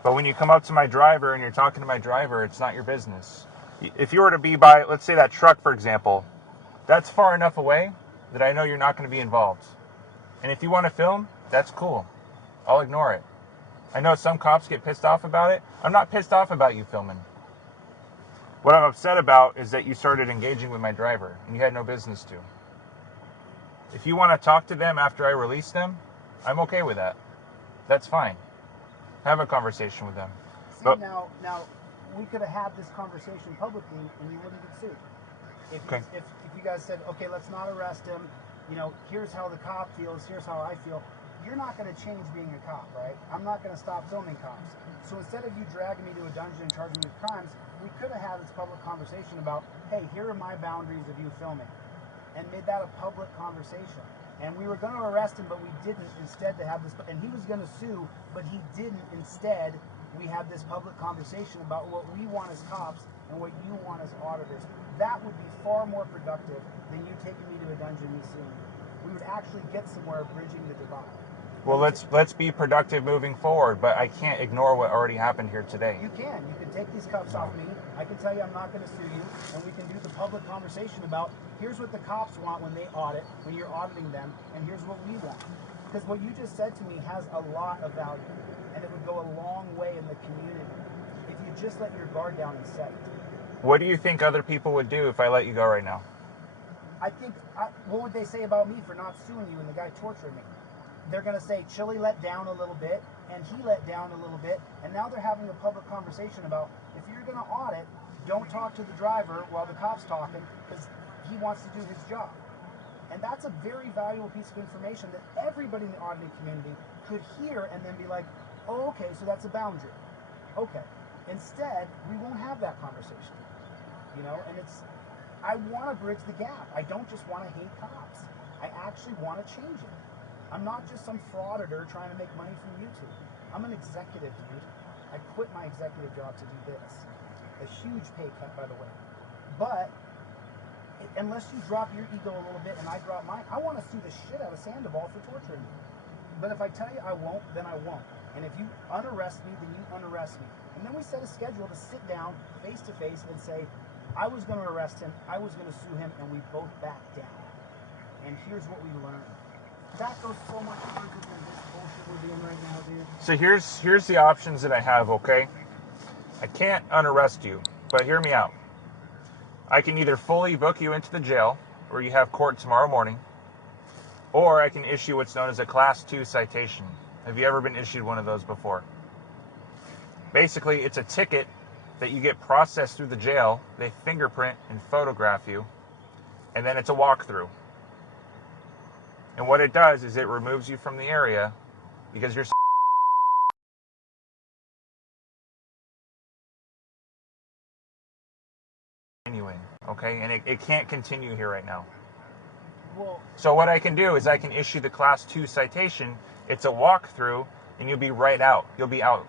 But when you come up to my driver and you're talking to my driver, it's not your business. If you were to be by, let's say that truck, for example, that's far enough away that I know you're not going to be involved. And if you want to film, that's cool. I'll ignore it. I know some cops get pissed off about it. I'm not pissed off about you filming. What I'm upset about is that you started engaging with my driver, and you had no business to. If you want to talk to them after I release them, I'm okay with that. That's fine. Have a conversation with them. See, But, now, we could have had this conversation publicly, and you wouldn't get sued. If you guys said, okay, let's not arrest him, here's how the cop feels, here's how I feel, you're not going to change being a cop, right? I'm not going to stop filming cops. So instead of you dragging me to a dungeon and charging me with crimes, we could have had this public conversation about, hey, here are my boundaries of you filming, and made that a public conversation. And we were going to arrest him, but we didn't. Instead, to have this, and he was going to sue, but he didn't. Instead, we had this public conversation about what we want as cops and what you want as auditors. That would be far more productive than you taking me to a dungeon and me suing you. We would actually get somewhere bridging the divide. well, let's be productive moving forward, but I can't ignore what already happened here today. You can. You can take these cuffs off me. I can tell you I'm not going to sue you, and we can do the public conversation about here's what the cops want when they audit, when you're auditing them, and here's what we want. Because what you just said to me has a lot of value, and it would go a long way in the community if you just let your guard down and set it. What do you think other people would do if I let you go right now? I think, what would they say about me for not suing you and the guy torturing me? They're going to say Chili let down a little bit, and he let down a little bit, and now they're having a public conversation about if you're going to audit, don't talk to the driver while the cop's talking because he wants to do his job. And that's a very valuable piece of information that everybody in the auditing community could hear and then be like, oh, okay, so that's a boundary. Okay. Instead, we won't have that conversation. And I want to bridge the gap. I don't just want to hate cops. I actually want to change it. I'm not just some frauditor trying to make money from YouTube. I'm an executive, dude. I quit my executive job to do this. A huge pay cut, by the way. But unless you drop your ego a little bit and I drop mine, I want to sue the shit out of Sandoval for torturing me. But if I tell you I won't, then I won't. And if you unarrest me, then you unarrest me. And then we set a schedule to sit down face to face and say, I was going to arrest him, I was going to sue him, and we both backed down. And here's what we learned. That goes so much further than this bullshit we're doing right now, dude. So here's the options that I have, okay? I can't unarrest you, but hear me out. I can either fully book you into the jail, where you have court tomorrow morning, or I can issue what's known as a Class 2 citation. Have you ever been issued one of those before? Basically, it's a ticket that you get processed through the jail. They fingerprint and photograph you, and then it's a walkthrough. And what it does is it removes you from the area because you're continuing, okay? And it can't continue here right now. So what I can do is I can issue the Class 2 citation. It's a walkthrough, and you'll be right out. You'll be out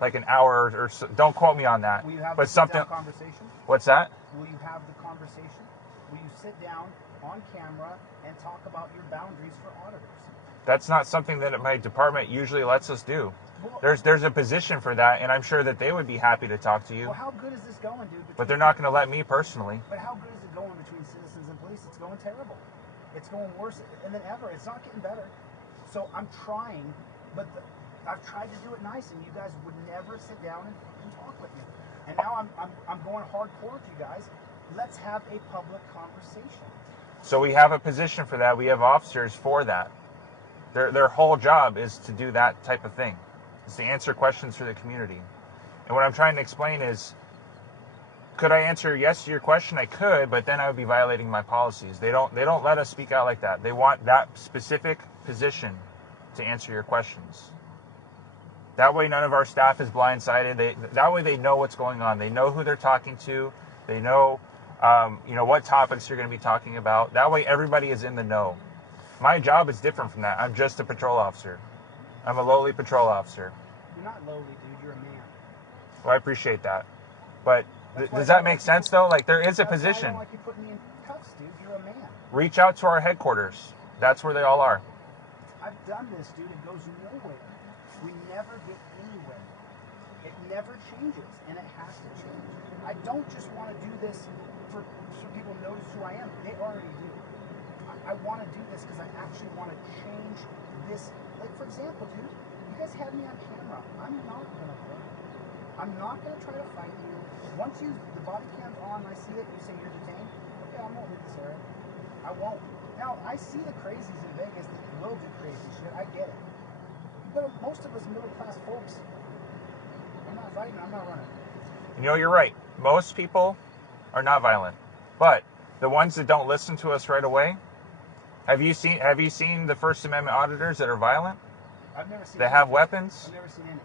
like an hour or so. Don't quote me on that. Will you have but the something. sit-down conversation? What's that? Will you have the conversation? Will you sit down on camera and talk about your boundaries for auditors? That's not something that my department usually lets us do. Well, There's a position for that, and I'm sure that they would be happy to talk to you. Well, how good is this going, dude? But they're not going to let me personally. But how good is it going between citizens and police? It's going terrible. It's going worse than ever. It's not getting better. So I'm trying, but I've tried to do it nice, and you guys would never sit down and talk with me. And now I'm going hardcore with you guys. Let's have a public conversation. So we have a position for that. We have officers for that. Their whole job is to do that type of thing. It's to answer questions for the community. And what I'm trying to explain is, could I answer yes to your question? I could, but then I would be violating my policies. They don't let us speak out like that. They want that specific position to answer your questions. That way none of our staff is blindsided. That way they know what's going on. They know who they're talking to. They know what topics you're going to be talking about. That way everybody is in the know. My job is different from that. I'm just a patrol officer. I'm a lowly patrol officer. You're not lowly, dude. You're a man. Well, I appreciate that. But That's why does I that don't make like sense, you- though? Like, there is a That's why I position. don't like you putting me in cuffs, dude. You're a man. Reach out to our headquarters. That's where they all are. I've done this, dude. It goes nowhere. We never get anywhere. It never changes, and it has to change. I don't just want to do this so people notice who I am. They already do. I want to do this because I actually want to change this. Like, for example, dude, you guys had me on camera. I'm not going to play. I'm not going to try to fight you. Once the body cam's on, I see it, you say you're detained. Okay, I won't leave this area. I won't. Now, I see the crazies in Vegas that will do crazy shit. I get it. But most of us middle-class folks, I'm not fighting, I'm not running. You know, you're right. Most people are not violent. But the ones that don't listen to us right away, have you seen the First Amendment auditors that are violent? I've never seen They any. have weapons? I've never seen any.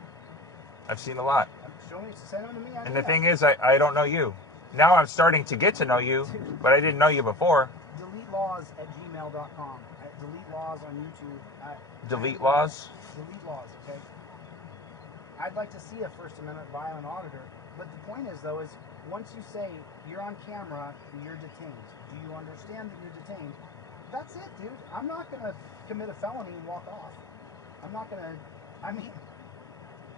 I've seen a lot. Show me, send them to me. And the thing is, I don't know you. Now I'm starting to get to know you, but I didn't know you before. DeleteLaws@gmail.com. Delete Laws on YouTube. Delete Laws? Delete Laws, okay? I'd like to see a First Amendment violent auditor. But the point is, though, is once you say you're on camera, you're detained. Do you understand that you're detained? That's it, dude. I'm not going to commit a felony and walk off. I'm not going to, I mean,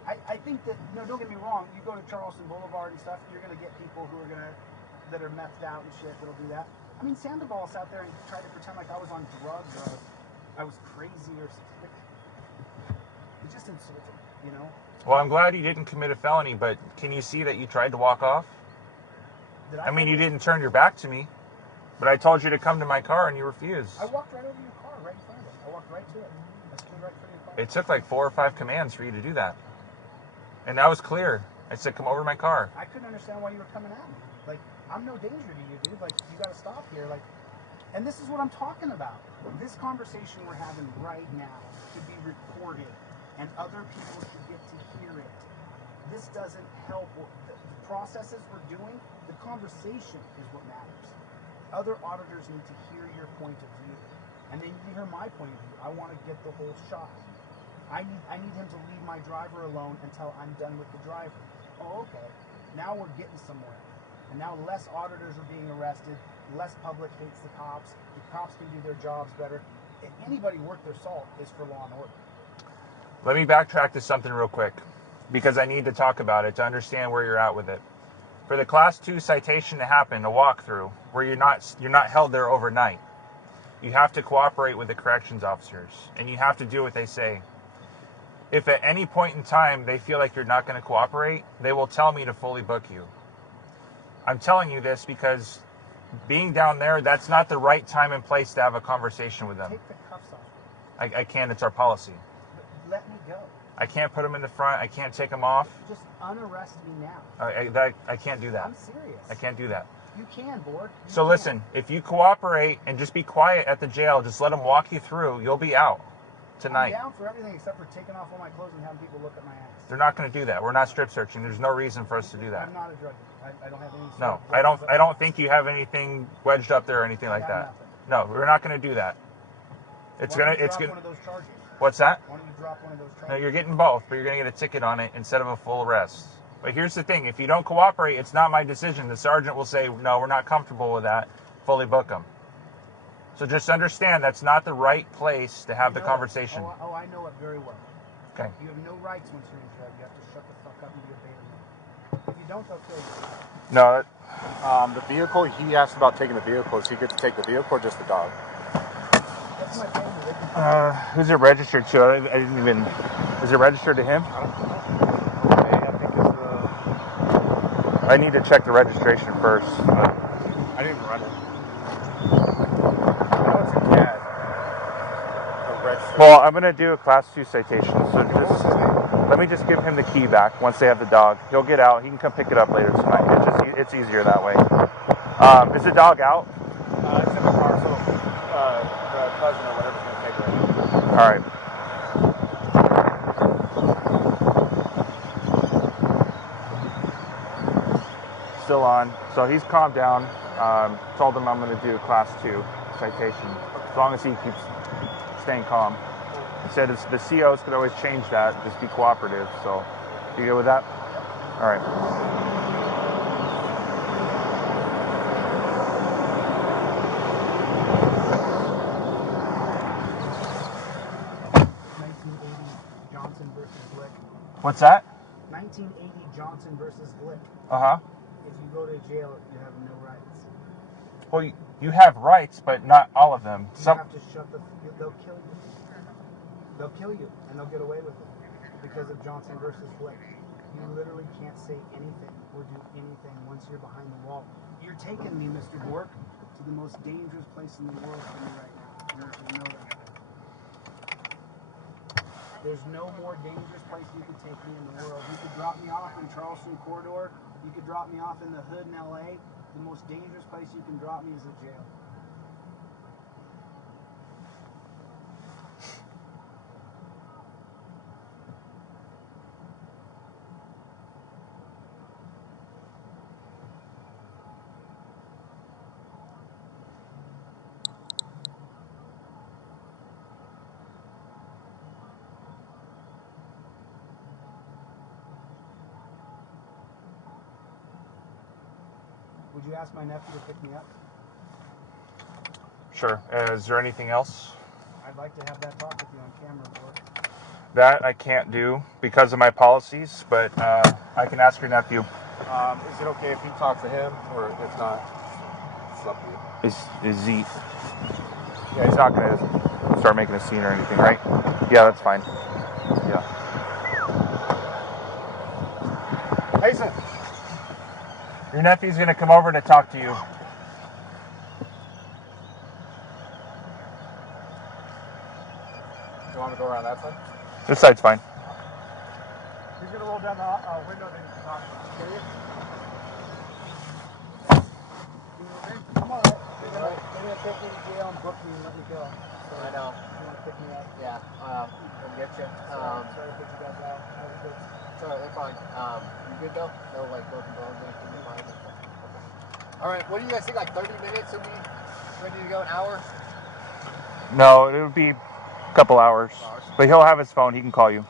I think that, don't get me wrong, you go to Charleston Boulevard and stuff, you're going to get people who are that are methed out and shit that'll do that. I mean, Sandoval sat there and tried to pretend like I was on drugs or I was crazy or something. It's just insulting, Well, I'm glad you didn't commit a felony, but can you see that you tried to walk off? I mean, you didn't turn your back to me, but I told you to come to my car and you refused. I walked right over your car, right in front of it. I walked right to it. I stood right in front of your car. It took like 4 or 5 commands for you to do that. And that was clear. I said, come over to my car. I couldn't understand why you were coming at me. Like, I'm no danger to you, dude. Like, you gotta stop here. Like, and this is what I'm talking about. This conversation we're having right now should be recorded, and other people should get to hear it. This doesn't help. The processes we're doing, the conversation is what matters. Other auditors need to hear your point of view, and they need to hear my point of view. I want to get the whole shot. I need him to leave my driver alone until I'm done with the driver. Oh, okay. Now we're getting somewhere. And now less auditors are being arrested, less public hates the cops can do their jobs better. If anybody worth their salt is for law and order. Let me backtrack to something real quick, because I need to talk about it to understand where you're at with it. For the Class 2 citation to happen, a walkthrough, where you're not held there overnight, you have to cooperate with the corrections officers, and you have to do what they say. If at any point in time they feel like you're not going to cooperate, they will tell me to fully book you. I'm telling you this because being down there, that's not the right time and place to have a conversation with them. Take the cuffs off. I can't. It's our policy. But let me go. I can't put them in the front. I can't take them off. Just unarrest me now. I can't do that. I'm serious. I can't do that. You can, Borg. So listen, if you cooperate and just be quiet at the jail, just let them walk you through, you'll be out tonight. I'm down for everything except for taking off all my clothes and having people look at my ass. They're not going to do that. We're not strip searching. There's no reason for us to do that. I'm not a drug dealer. I don't have any. No, I don't think you have anything wedged up there or anything like that. Nothing. No, we're not going to do that. It's Why gonna. don't you It's drop gonna. one of those charges? What's that? Why don't you drop one of those charges? No, you're getting both, but you're going to get a ticket on it instead of a full arrest. But here's the thing: if you don't cooperate, it's not my decision. The sergeant will say, "No, we're not comfortable with that. Fully book them." So just understand that's not the right place to have the conversation. Oh, I know it very well. Okay. You have no rights once you're in jail. You have to shut the fuck up and be a beta male. If you don't, they'll kill you. No. The vehicle, he asked about taking the vehicle. Is he good to take the vehicle or just the dog? That's my family. They can Who's it registered to? I didn't even. Is it registered to him? I don't know. Okay, I think it's I need to check the registration first. I didn't even run it. I know it's a CAD. A registered. Well, I'm going to do a Class 2 citation, so just let me just give him the key back once they have the dog. He'll get out. He can come pick it up later tonight. It's easier that way. Is the dog out? It's in the car, so the cousin or whatever's going to take it. All right. Still on. So he's calmed down. Told him I'm going to do a Class 2 citation. As long as he keeps staying calm. said the COs could always change that. Just be cooperative. So, you good with that? All right. 1980 Johnson versus Glick. What's that? 1980 Johnson versus Glick. Uh-huh. If you go to jail, you have no rights. Well, you have rights, but not all of them. You have to shut the... They'll kill you. They'll kill you, and they'll get away with it because of Johnson versus Glick. You literally can't say anything or do anything once you're behind the wall. You're taking me, Mr. Bork, to the most dangerous place in the world for me right now. I want you to know that. There's no more dangerous place you could take me in the world. You could drop me off in Charleston Corridor. You could drop me off in the hood in LA. The most dangerous place you can drop me is a jail. Would you ask my nephew to pick me up? Sure. Is there anything else? I'd like to have that talk with you on camera, Bork. That I can't do because of my policies, but I can ask your nephew. Is it okay if he talks to him, or if not, it's up to you? Is he? Yeah, he's not gonna start making a scene or anything, right? Yeah, that's fine. Yeah. Mason! Your nephew's gonna come over to talk to you. You want to go around that side? This side's fine. He's going to roll down the window, then you can talk to him. Come on, they're gonna take me to jail and book me and let me go. So I know. you want to pick me up? Yeah, we'll get you. Sorry to put you guys out. How was it? It's alright, they're fine. You good though? No, like, broken bones or anything? You're fine? Okay. Alright, what do you guys think? Like 30 minutes? Will be ready to go? An hour? No, it would be a couple hours. But he'll have his phone. He can call you.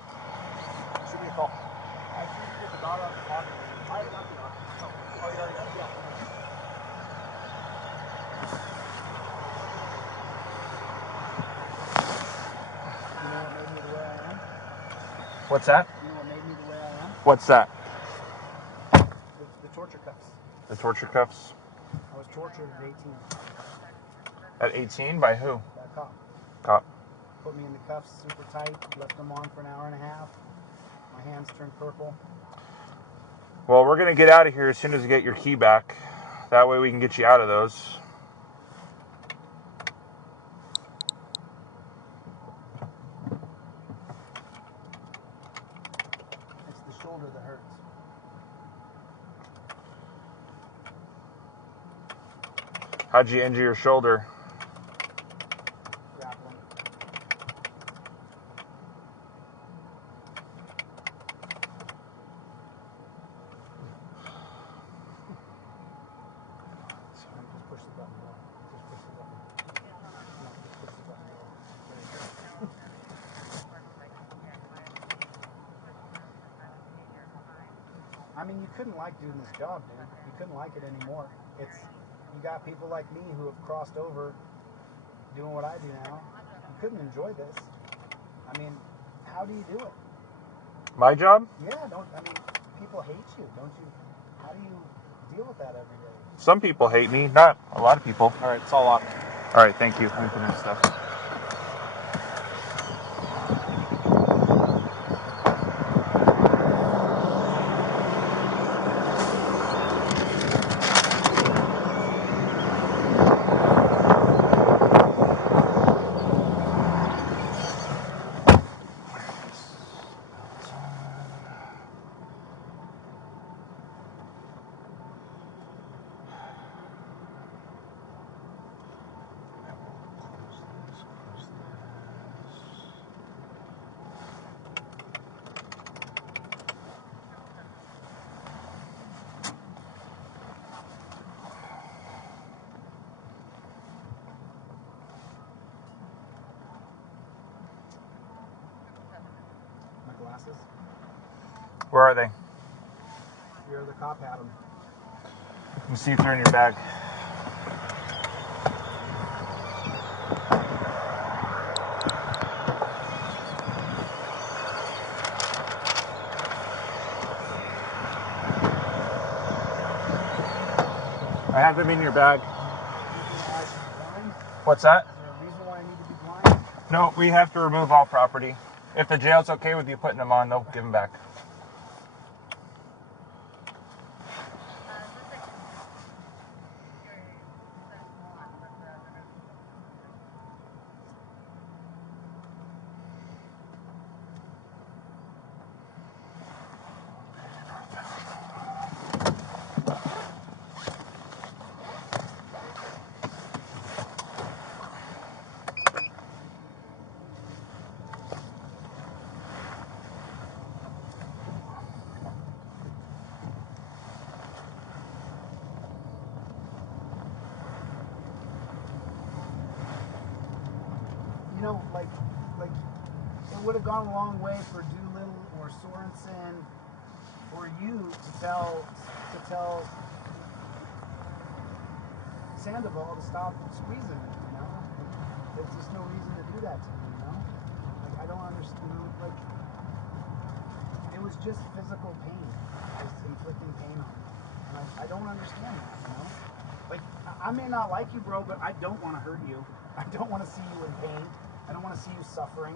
Shoot me a call. I think you get the dollar out the pocket. I already got the dollar. Oh, you already got it? Yeah. You know what made me the way I am? What's that? You know what made me the way I am? What's that? The torture cuffs. The torture cuffs? I was tortured at 18 At 18? By who? by a cop. Cop. Put me in the cuffs super tight, left them on for an hour and a half. My hands turned purple. Well, we're going to get out of here as soon as we get your key back. That way we can get you out of those. It's the shoulder that hurts. How'd you injure your shoulder? Grappling. Just push the button. Just push the button. No, just push the button. There you go. I mean, you couldn't like doing this job, dude. You couldn't like it anymore. You got people like me who have crossed over doing what I do now. You couldn't enjoy this. I mean, how do you do it? My job? Yeah, people hate you, don't you? How do you deal with that every day? Some people hate me, not a lot of people. All right, it's all locked. All right, thank you. Let me put in stuff. glasses. Where are they? Here, the cop had them. Let me see if they're in your bag. I have them in your bag. What's that? Is there a reason why I need to be blind? No, we have to remove all property. If the jail's okay with you putting them on, they'll give them back. You know, like it would have gone a long way for Doolittle or Sorensen or you to tell Sandoval to stop squeezing it, you know? There's just no reason to do that to me, you know? Like, I don't understand, you know, like, it was just physical pain, just inflicting pain on me. And I don't understand that, you know? Like, I may not like you, bro, but I don't want to hurt you. I don't want to see you in pain. I don't want to see you suffering.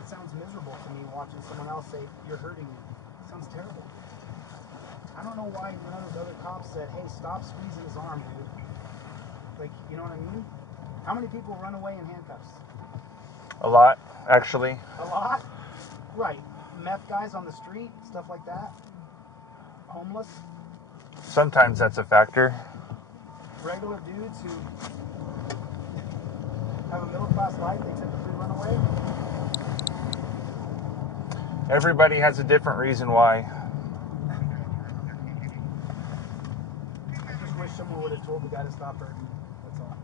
It sounds miserable to me watching someone else say, you're hurting me. It sounds terrible. I don't know why none of those other cops said, hey, stop squeezing his arm, dude. Like, you know what I mean? How many people run away in handcuffs? A lot, actually. A lot? Right. Meth guys on the street, stuff like that. Homeless. Sometimes that's a factor. Regular dudes who have a middle-class life, they typically run away. Everybody has a different reason why. I just wish someone would have told the guy to stop hurting me. That's all.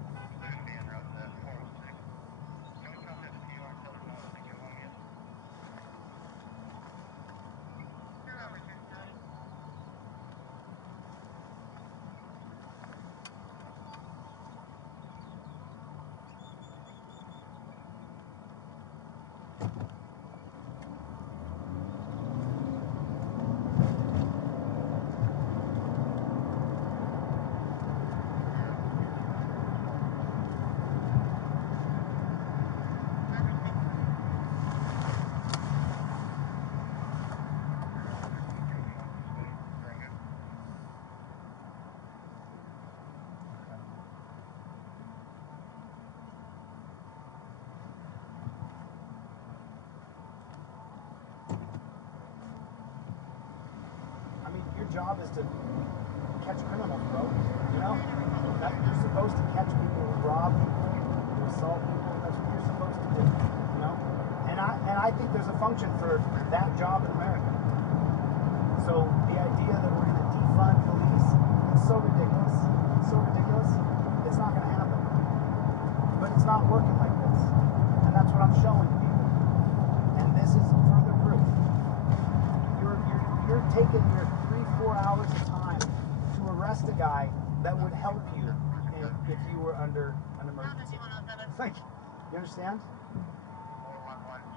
I mean, your job is to catch criminals, bro. You know? That you're supposed to catch people who rob people, who assault people. That's what you're supposed to do. You know? And I think there's a function for that job in America. So the idea that we're gonna defund police, it's so ridiculous. It's so ridiculous. It's not gonna happen. But it's not working like this. And that's what I'm showing people. And this is further proof. You're taking your 3-4 hours of time to arrest a guy that would help you if you were under an emergency. Like, you understand?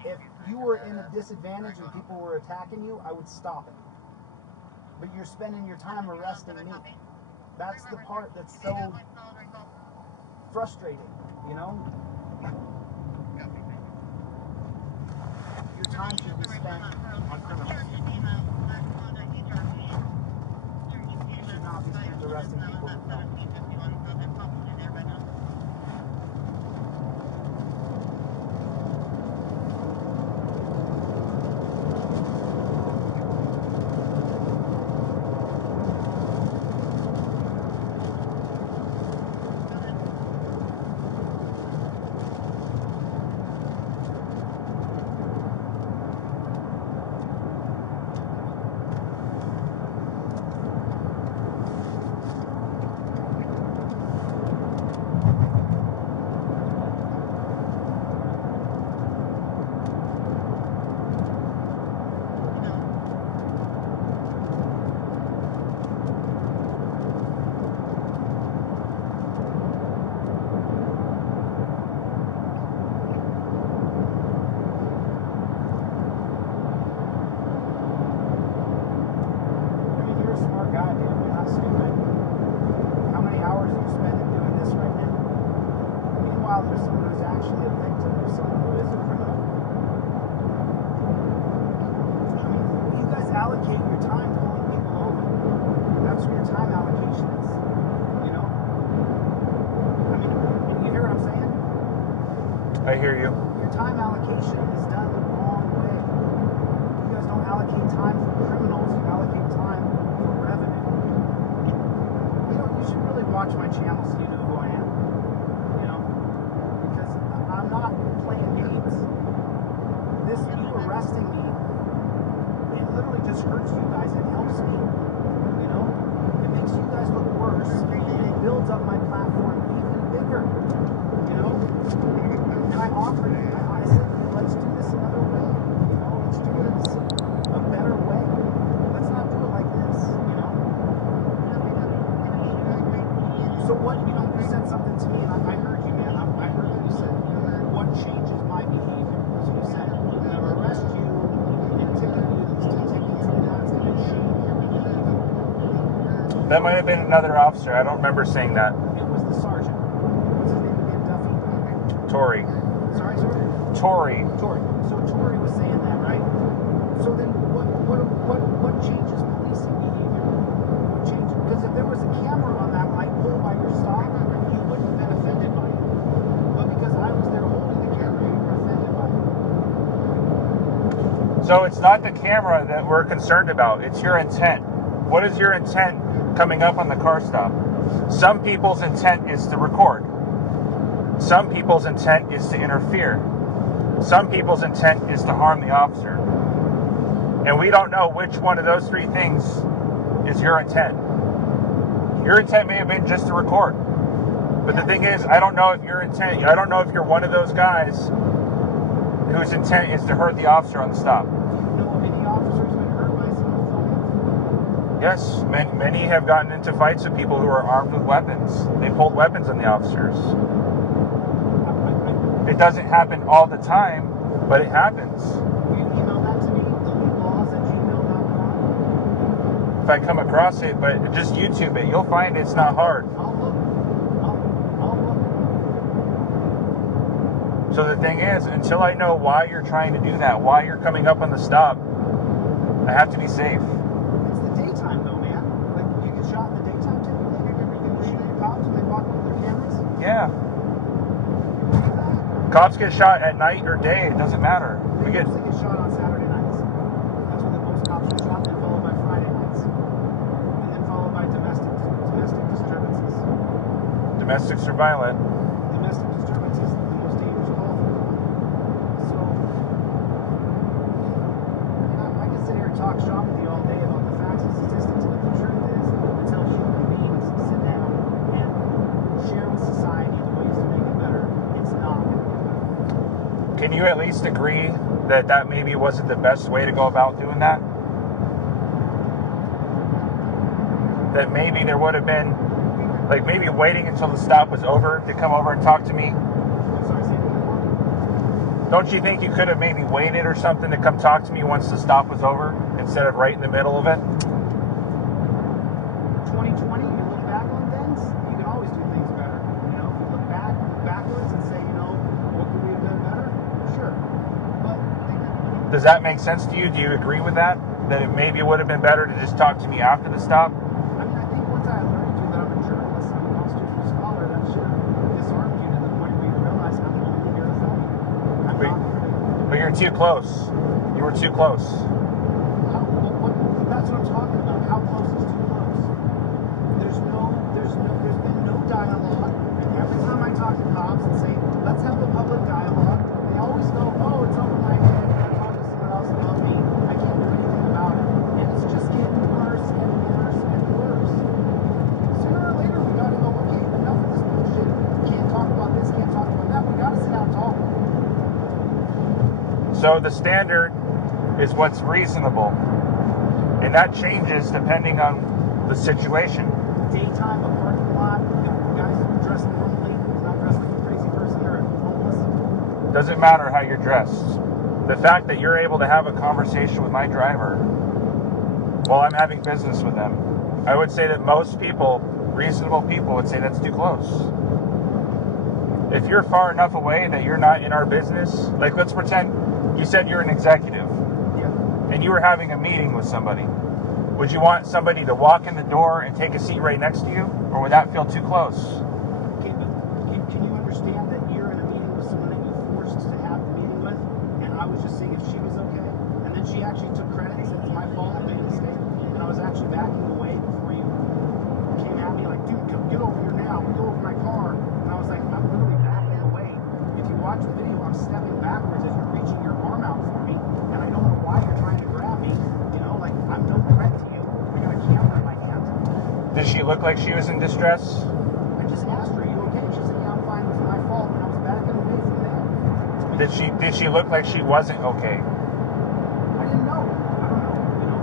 If you were in a disadvantage and people were attacking you, I would stop it. But you're spending your time arresting me. That's the part that's so frustrating, you know? Your time should be spent on criminals. You should not be spent arresting people who don't. potentially a victim or someone who is a criminal. I mean, you guys allocate your time pulling people over. That's where your time allocation is. You know? I mean, you hear what I'm saying? I hear you. Your time allocation is done the wrong way. You guys don't allocate time for criminals, you allocate time for revenue. You know, you should really watch my channel so you know who I am. You know? Because I'm not playing games. This, you arresting me, it literally just hurts you guys. It helps me. You know? It makes you guys look worse, and it builds up my platform even bigger. You know? And I offered it. I said, let's do this another way. You know, let's do it a better way. Let's not do it like this, you know? So what, you know, you said something to me, and I heard you, man. I heard that you said, what changes my behavior? So you said, I'm going to arrest you and ticket you, still taking you, and that's going to change your behavior. That might have been another officer. I don't remember saying that. It was the sergeant. What's his name again? Duffy? Tory. Sorry? Tory. Tory. So Tory was saying that, right? So then what changes policing behavior? What changes? Because if there was a camera on that light pole by your stop, you wouldn't have been offended by it. But because I was there holding the camera, you were offended by it. So it's not the camera that we're concerned about. It's your intent. What is your intent coming up on the car stop? Some people's intent is to record. Some people's intent is to interfere. Some people's intent is to harm the officer. And we don't know which one of those three things is your intent. Your intent may have been just to record. But the thing is, I don't know if your intent, I don't know if you're one of those guys whose intent is to hurt the officer on the stop. Do you know of any officers been hurt by someone filming? Yes, many have gotten into fights with people who are armed with weapons. They pulled weapons on the officers. It doesn't happen all the time, but it happens. Will you email that to me? deleteLaws@gmail.com. If I come across it, but just YouTube it, you'll find it's not hard. I'll look. I'll look. So the thing is, until I know why you're trying to do that, why you're coming up on the stop, I have to be safe. It's the daytime though, man. Like, you get shot in the daytime too? You think you're going to shoot your cops when they walk with their cameras? Yeah. Cops get shot at night or day, it doesn't matter. They usually get shot on Saturday nights. That's when the most cops get shot, then followed by Friday nights. And then followed by domestic disturbances. Domestics are violent. Domestic disturbance is the most dangerous call for them. So, I can sit here and talk shop with you all day about the facts and statistics, but the truth is, until human beings sit down and share with society the ways to make it better, it's not going to get better. Can you at least agree that that maybe wasn't the best way to go about doing that? That maybe there would have been, like, maybe waiting until the stop was over to come over and talk to me? I'm sorry, say it again. Don't you think you could have maybe waited or something to come talk to me once the stop was over instead of right in the middle of it? 2020, you look back on things, you can always do things better. You know, if you look backwards and say, you know, what could we have done better? Sure. But Does that make sense to you? Do you agree with that? That it maybe would have been better to just talk to me after the stop? I mean, I think once I learned to that I'm a journalist, I'm a constitutional scholar, that should have disarmed you to the point where you realize I'm only here to film you. I'm not here to... But you're too close. You were too close. That's what I'm talking about. How close is too close? There's been no dialogue. And every time I talk to cops and say, let's have a public dialogue, they always go, oh, it's over my head. I'm talking to someone else about me. I can't do anything about it. And it's just getting worse and worse and worse. Sooner or later, we gotta go, okay, enough of this bullshit. Can't talk about this, can't talk about that. We gotta sit down and talk. So the standard is what's reasonable. And that changes depending on the situation. Daytime, a parking lot, if guys are dressed normally, not dressed like a crazy person or homeless. Doesn't matter how you're dressed. The fact that you're able to have a conversation with my driver while I'm having business with them, I would say that most people, reasonable people, would say that's too close. if you're far enough away that you're not in our business, like let's pretend you said you're an executive and you were having a meeting with somebody. Would you want somebody to walk in the door and take a seat right next to you, or would that feel too close? Okay, but can you understand that you're in a meeting with someone that you forced to have the meeting with, and I was just seeing if she was okay, and then she actually took credit and said it's my fault, I made a mistake, and I was actually backing away before you came at me like, dude, get over here now, get over my car, and I was like, I'm literally backing away. If you watch the video, I'm stepping backwards as you're reaching your arm out for me, and I don't know why you're trying to grab me, you know, like I'm no threat to you. I got a camera in my hand. Did she look like she was in distress? I just asked her, are you okay? She said, yeah, I'm fine, it was my fault, and I was backing away from there. Did she look like she wasn't okay? I didn't know. I don't know. You know,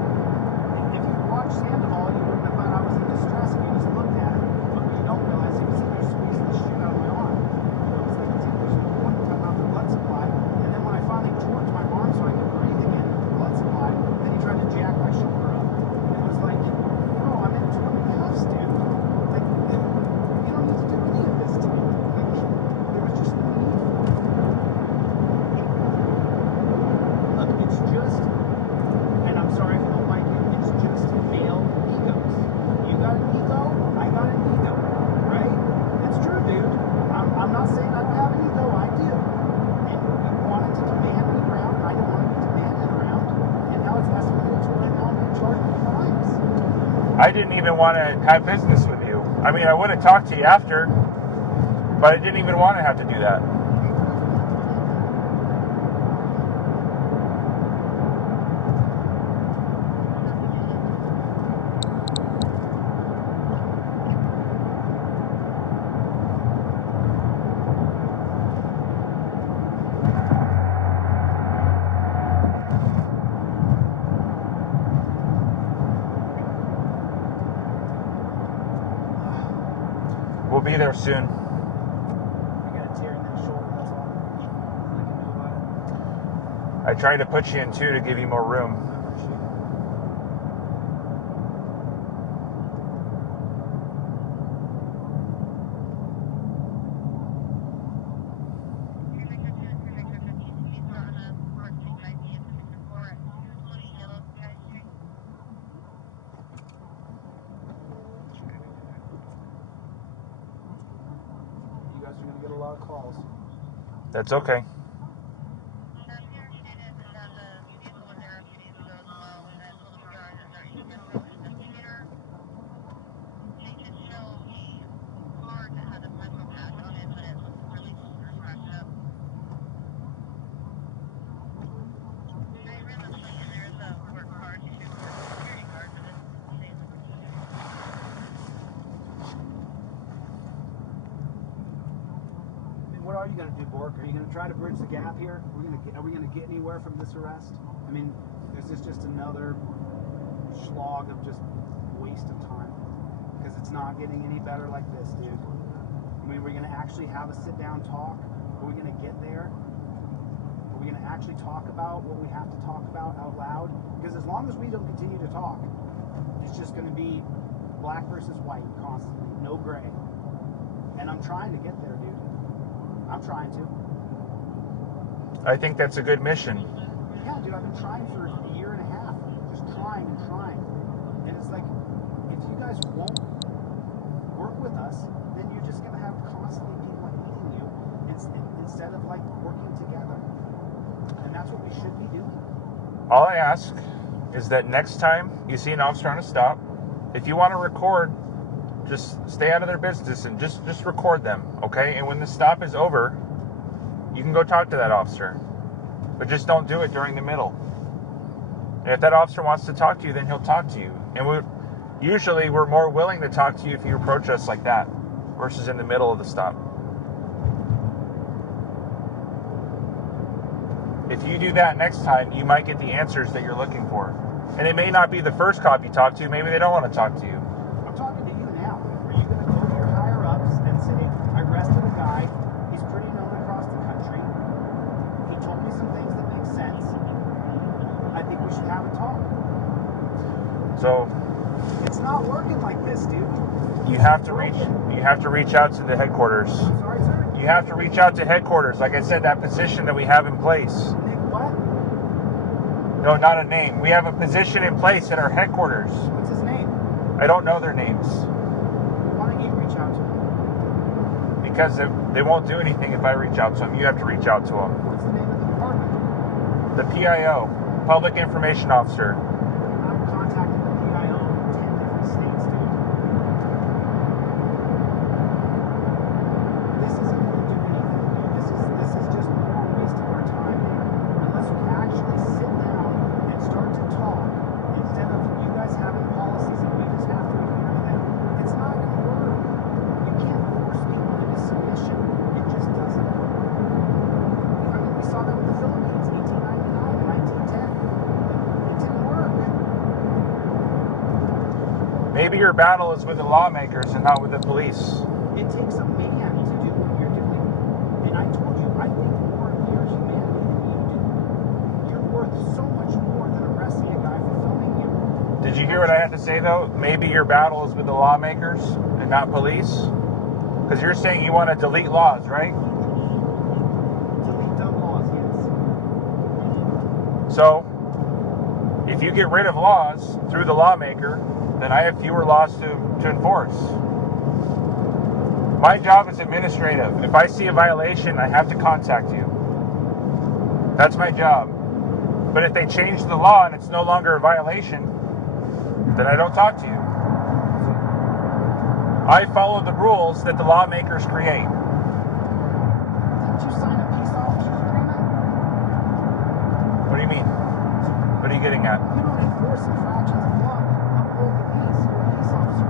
if you watched Sandoval, you wouldn't have thought I was in distress if you just looked at it. But what you don't realize, he was sitting there squeezing the shit out of my arm. It was like there's no point in talking about the blood supply. And then when I finally torqued my arm so I could breathe again with the blood supply, then he tried to jack my shoulder up. And it was like, bro, I'm in cuffs, dude. Like, you don't need to do any of this to me. Like, there was just no need for it. Look, it's just, and I'm sorry if you don't like it, it's just male egos. You got an ego, I got an ego, right? It's true, dude. I'm not saying I don't have an ego, I do. And you wanted to demand me around, and I don't want to be demanded around, and now it's escalated to where now I'm being charged with crimes. I didn't even want to have business with you. I mean, I would have talked to you after, but I didn't even want to have to do that. We'll be there soon. I got a tear in that shoulder, that's all. I can do about it. I tried to put you in two to give you more room. I appreciate it. You guys are going to get a lot of calls. That's okay. What are you going to do, Bork? Are you going to try to bridge the gap here? Are we going to get anywhere from this arrest? I mean, is this just another slog of just waste of time? Because it's not getting any better like this, dude. I mean, we're going to actually have a sit-down talk? Are we going to get there? Are we going to actually talk about what we have to talk about out loud? Because as long as we don't continue to talk, it's just going to be black versus white constantly, no gray. And I'm trying to get there, dude. I'm trying to. I think that's a good mission. Yeah, dude, I've been trying for a year and a half. Just trying and trying. And it's like, if you guys won't work with us, then you're just going to have constantly people eating you instead of, like, working together. And that's what we should be doing. All I ask is that next time you see an officer on a stop, if you want to record, just stay out of their business and just record them, okay? And when the stop is over, you can go talk to that officer. But just don't do it during the middle. And if that officer wants to talk to you, then he'll talk to you. And we're more willing to talk to you if you approach us like that versus in the middle of the stop. If you do that next time, you might get the answers that you're looking for. And it may not be the first cop you talk to. Maybe they don't want to talk to you. I'm talking to you now. Are you going to go to your higher-ups and say, I arrested a guy, he's pretty known across the country, he told me some things that make sense, I think we should have a talk. So It's not working like this, dude. you have to reach out to the headquarters. Sorry, sir. You have to reach out to headquarters. Like I said, that position that we have in place. Nick, what? No, not a name. We have a position in place at our headquarters. What's his name? I don't know their names. Why don't you reach out to him? Because they won't do anything if I reach out to them. You have to reach out to them. What's the name of the department? The PIO, Public Information Officer. I've contacted the PIO in 10 different states, dude. This isn't going to do anything, dude. This is just more waste of our time, man. Unless we actually sit down and start to talk instead of you guys having policies and we just have to adhere to them. It's not going to work. You can't force people into submission. It just doesn't work. I mean, we saw that with the Philippines, 1899 and 1910. It didn't work. Maybe your battle is with the lawmakers and not with the police. It takes a man to do what you're doing. And I told you, I think more of your humanity than you do. You're worth so much more than arresting a guy for filming you. Did you hear what I had to say, though? Maybe your battle is with the lawmakers and not police? Because you're saying you want to delete laws, right? Delete dumb laws, yes. So, if you get rid of laws through the lawmaker, then I have fewer laws to enforce. My job is administrative. If I see a violation, I have to contact you. That's my job. But if they change the law and it's no longer a violation, then I don't talk to you. I follow the rules that the lawmakers create. Didn't you sign a peace officer's agreement? What do you mean? What are you getting at? You don't enforce infractions of law. You uphold the peace. You're a peace officer.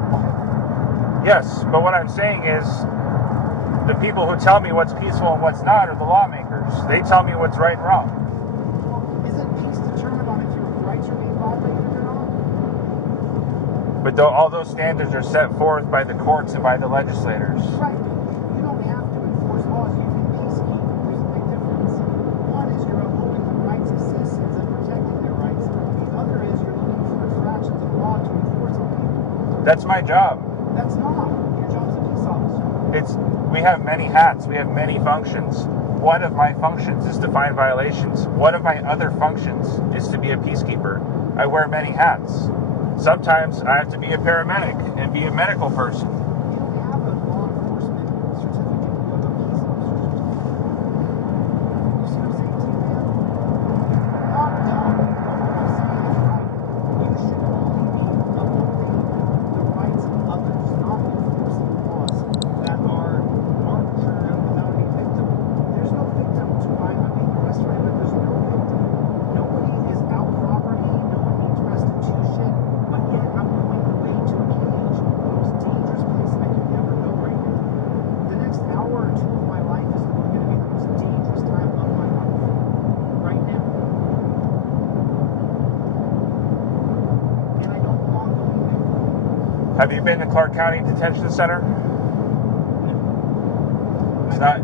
Yes, but what I'm saying is the people who tell me what's peaceful and what's not are the lawmakers. They tell me what's right and wrong. Well, isn't peace determined on if your rights are being violated or not? But all those standards are set forth by the courts and by the legislators. Right. You don't have to enforce laws. You can peacekeep. There's a big difference. One is you're upholding the rights of citizens and protecting their rights. The other is you're looking for infractions of law to enforce on people. That's my job. That's not. Your job's a peace officer. We have many hats. We have many functions. One of my functions is to find violations. One of my other functions is to be a peacekeeper. I wear many hats. Sometimes I have to be a paramedic and be a medical person. You don't have a law enforcement certificate. You have a peace officer certificate. You see what I'm saying to you, man? Not dumb. What I'm saying is right. You should only be upholding the rights of others, not enforcing laws that are arbitrary without any victim. There's no victim to why I'm being arrested. There's no victim. Nobody is out property. No one needs restitution. But yet I'm going away to a cage, the most dangerous place I could ever go right now. The next hour or two of my life is going to be the most dangerous time of my life. Right now. And I don't belong going there. Have you been to Clark County Detention Center?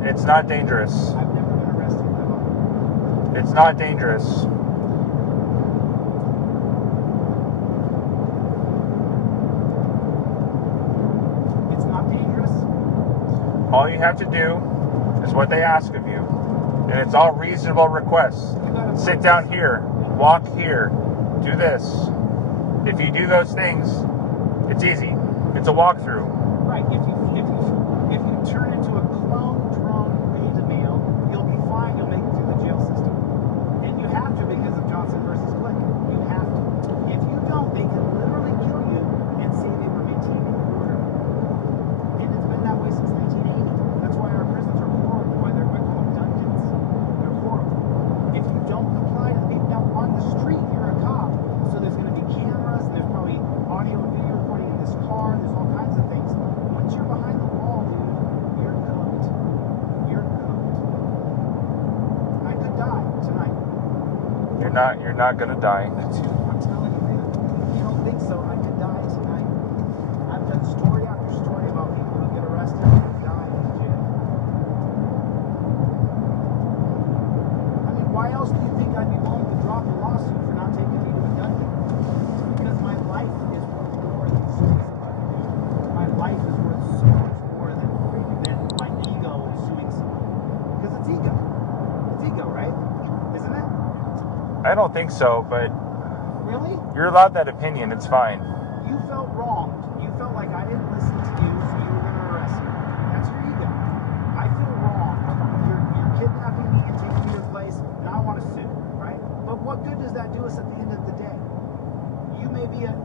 It's not dangerous. I've never been arrested in my life. It's not dangerous. It's not dangerous. All you have to do is what they ask of you. And it's all reasonable requests. Sit down here, walk here, do this. If you do those things, it's easy. It's a walkthrough. Right. If you turn into a clone drone beta male, you'll be fine. You'll make it through the jail system. And you have to because of Johnson versus Glick. You have to. If you don't, they can literally kill you and say they were maintaining order. And it's been that way since 1980. That's why our prisons are horrible. Why I call them dungeons. They're horrible. If you don't comply to the people now on the street, you're a cop. So there's going to be cameras. There's probably audio and video recording in this car. There's all kinds of things. Once you're behind the wall, dude, you're cooked. You're cooked. I could die tonight. You're not gonna die. I'm telling you, man. You don't think so? I could die tonight. I've done story after story about people who get arrested and die in jail. I mean, why else do you think I'd be willing to drop a lawsuit for not taking me to a dungeon? Because my life is worth more than suicide. My life is worth so much more than my ego and suing I don't think so, but Really? you're allowed that opinion. It's fine. You felt wronged. You felt like I didn't listen to you, so you were going to arrest me. That's your ego. I feel wronged. You're kidnapping me and taking me to a place, and I want to sue, right? But what good does that do us at the end of the day? You may be a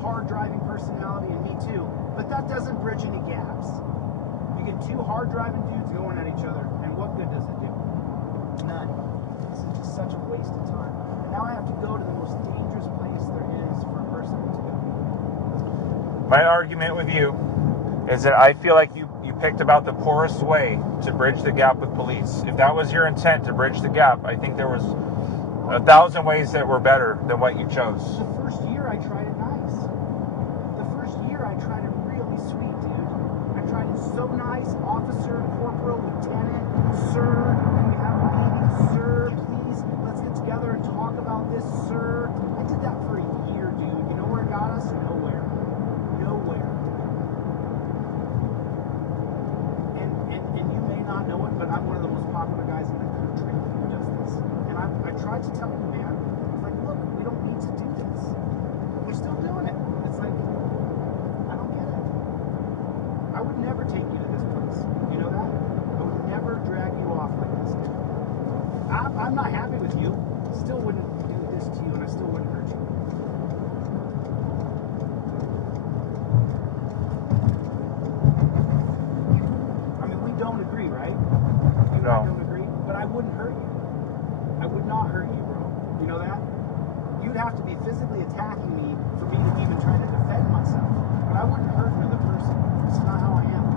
hard driving personality, and me too, but that doesn't bridge any gaps. You get two hard driving dudes going at each other, and what good does it do? None. This is just such a waste of time. And now I have to go to the most dangerous place there is for a person to go. My argument with you is that I feel like you picked about the poorest way to bridge the gap with police. If that was your intent to bridge the gap, I think there was 1,000 ways that were better than what you chose. The first year I tried it nice. The first year I tried it really sweet, dude. I tried it so nice. Officer, corporal, lieutenant, sir, can we have a meeting? Sir, please, let's get together and talk about this, sir. I did that for a year, dude. You know where it got us? Nowhere. Nowhere. And you may not know it, but I'm one of the most popular guys in the country who does this. And I tried to tell you, man, it's like, look, we don't need to do this. But we're still doing it. It's like, I don't get it. I would never take you to this place. You know that? I would never drag you off like this, dude. I'm not happy with you. Still wouldn't do this to you, and I still wouldn't hurt you. I mean, we don't agree, right? You and I don't agree, but I wouldn't hurt you. I would not hurt you, bro. You know that? You'd have to be physically attacking me for me to even try to defend myself. But I wouldn't hurt another person. It's not how I am.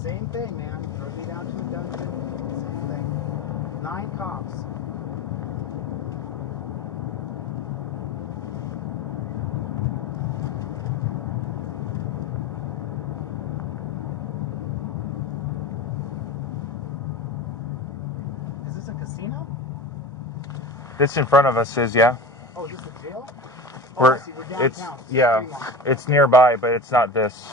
Same thing, man. Throw me down to a dungeon. Same thing. 9 cops. Is this a casino? This in front of us is, yeah. Oh, is this a jail? Oh, I see. We're downtown. It's nearby, but it's not this.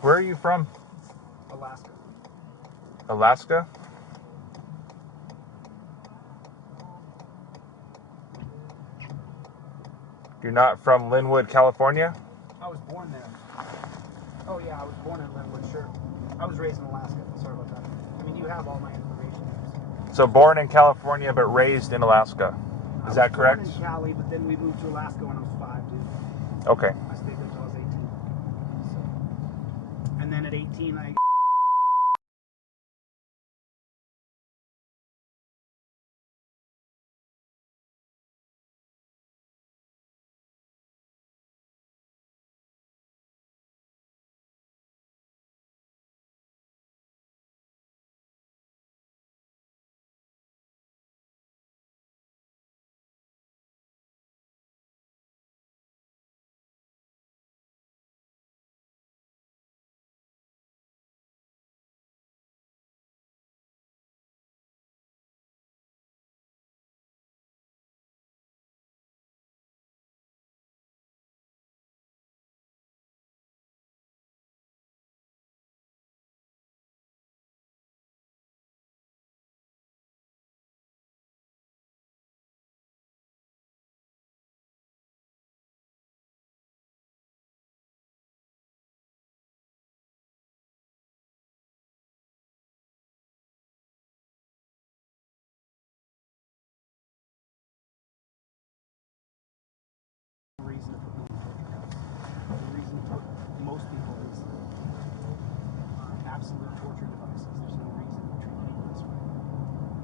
Where are you from? Alaska. Alaska? You're not from Linwood, California? I was born there. Oh, yeah, I was born in Linwood, sure. I was raised in Alaska. Sorry about that. I mean, you have all my information. So born in California, but raised in Alaska. Is that correct? I was born in Cali, but then we moved to Alaska when I was 5, dude. Okay. I stayed there until I was 18. So. And then at 18, I... reason to put me in torture camps. The reason to put most people is absolute torture devices. There's no reason to treat people this way.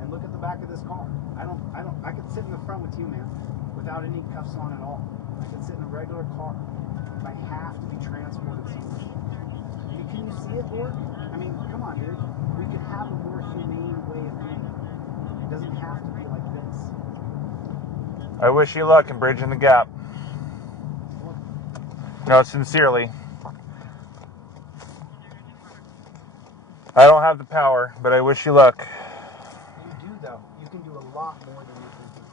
And look at the back of this car. I could sit in the front with you, man, without any cuffs on at all. I could sit in a regular car. if I have to be transported somewhere. I mean, can you see it, Lord? I mean, come on, dude. We could have a more humane way of doing it. It doesn't have to be like this. I wish you luck in bridging the gap. No, sincerely. I don't have the power, but I wish you luck. You do, though. You can do a lot more than you're thinking.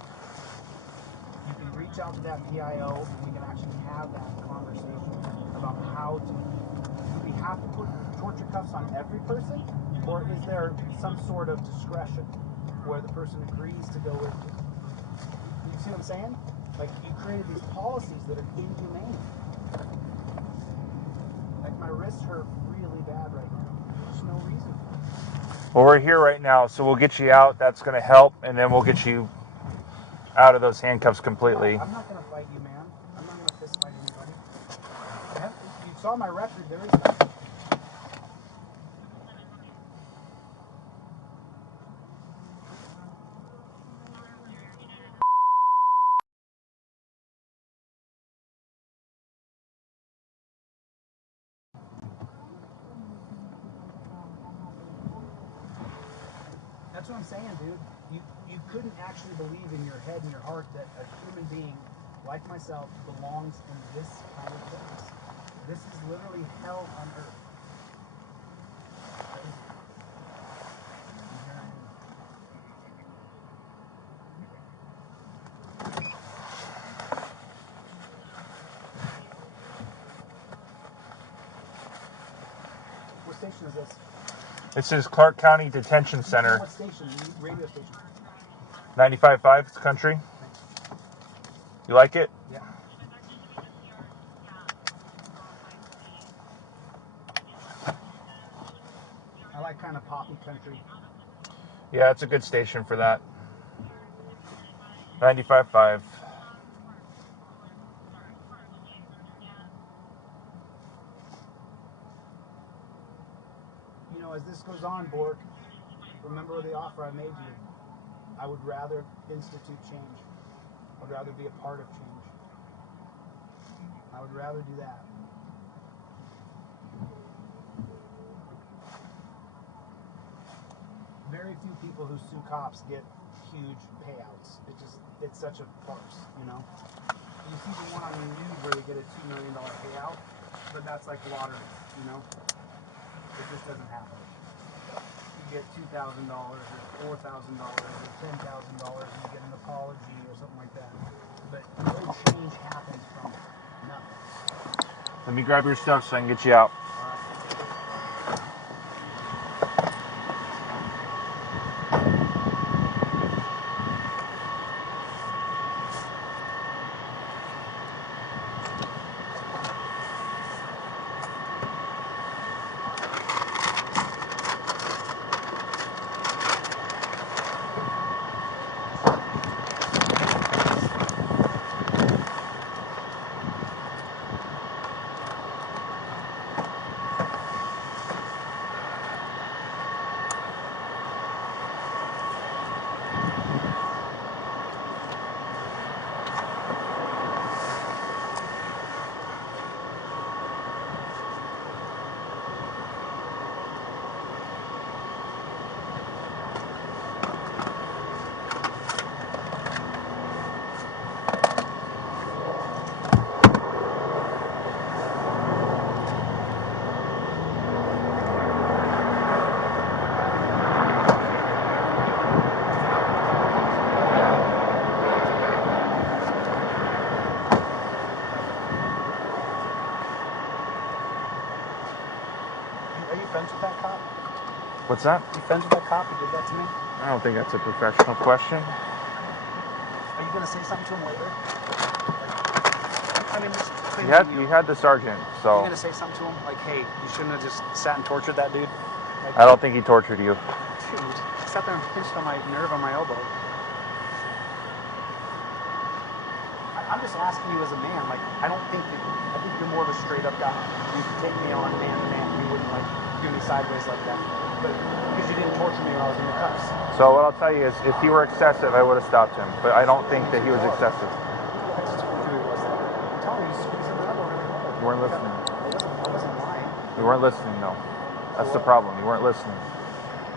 You can reach out to that PIO and we can actually have that conversation about how to... Do we have to put torture cuffs on every person? Or is there some sort of discretion where the person agrees to go with it? You see what I'm saying? Like, you created these policies that are inhumane. Like, my wrists hurt really bad right now. There's no reason. Well, we're here right now, so we'll get you out. That's going to help, and then we'll get you out of those handcuffs completely. I'm not going to fight you, man. I'm not going to fist fight anybody. You saw my record. There is nothing. That's what I'm saying, dude. You couldn't actually believe in your head and your heart that a human being like myself belongs in this kind of place. This is literally hell on earth. What station is this? This is Clark County Detention Center. What station? Radio station. 95.5, it's country. You like it? Yeah. I like kind of poppy country. Yeah, it's a good station for that. 95.5. You know, as this goes on, Bork, remember the offer I made you. I would rather institute change. I would rather be a part of change. I would rather do that. Very few people who sue cops get huge payouts. It's such a farce, you know? You see the one on the news where they get a $2 million payout, but that's like lottery, you know? It just doesn't happen. You get $2,000 or $4,000 or $10,000 and you get an apology or something like that. But no change happens from it. Nothing. Let me grab your stuff so I can get you out. What's that? You friends with that cop who did that to me? I don't think that's a professional question. Are you going to say something to him later? I mean, just between You had the sergeant, so... Are you going to say something to him? Like, hey, you shouldn't have just sat and tortured that dude? Like, I don't think he tortured you. Dude, he sat there and pinched on my nerve on my elbow. I'm just asking you as a man. Like, I think you're more of a straight up guy. You could take me on man to man. You wouldn't, like, do me sideways like that. But because you didn't torture me when I was in the cuffs. So what I'll tell you is, if he were excessive, I would have stopped him. But I don't think that he was excessive. I'm telling you, he's squeezing the elbow really hard. weren't listening. I wasn't lying. You weren't listening, though. That's the problem. You weren't listening.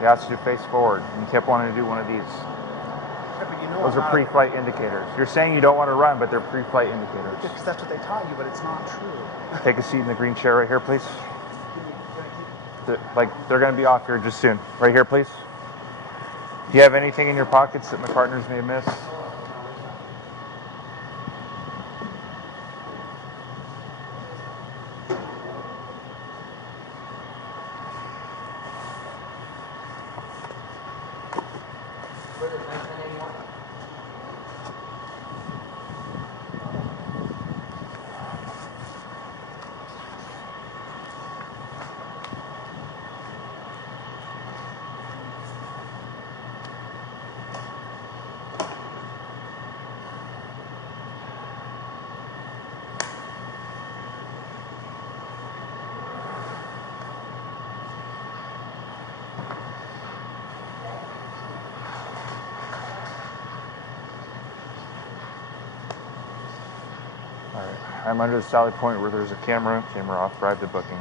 You asked you to face forward, and you kept wanting to do one of these. Yeah, but you know Those I'm are not- pre-flight indicators. You're saying you don't want to run, but they're pre-flight indicators. Because that's what they taught you, but it's not true. Take a seat in the green chair right here, please. They're going to be off here just soon. Right here, please. Do you have anything in your pockets that my partners may have missed? All right. I'm under the Sally Point where there's a camera. Camera off. Drive to booking.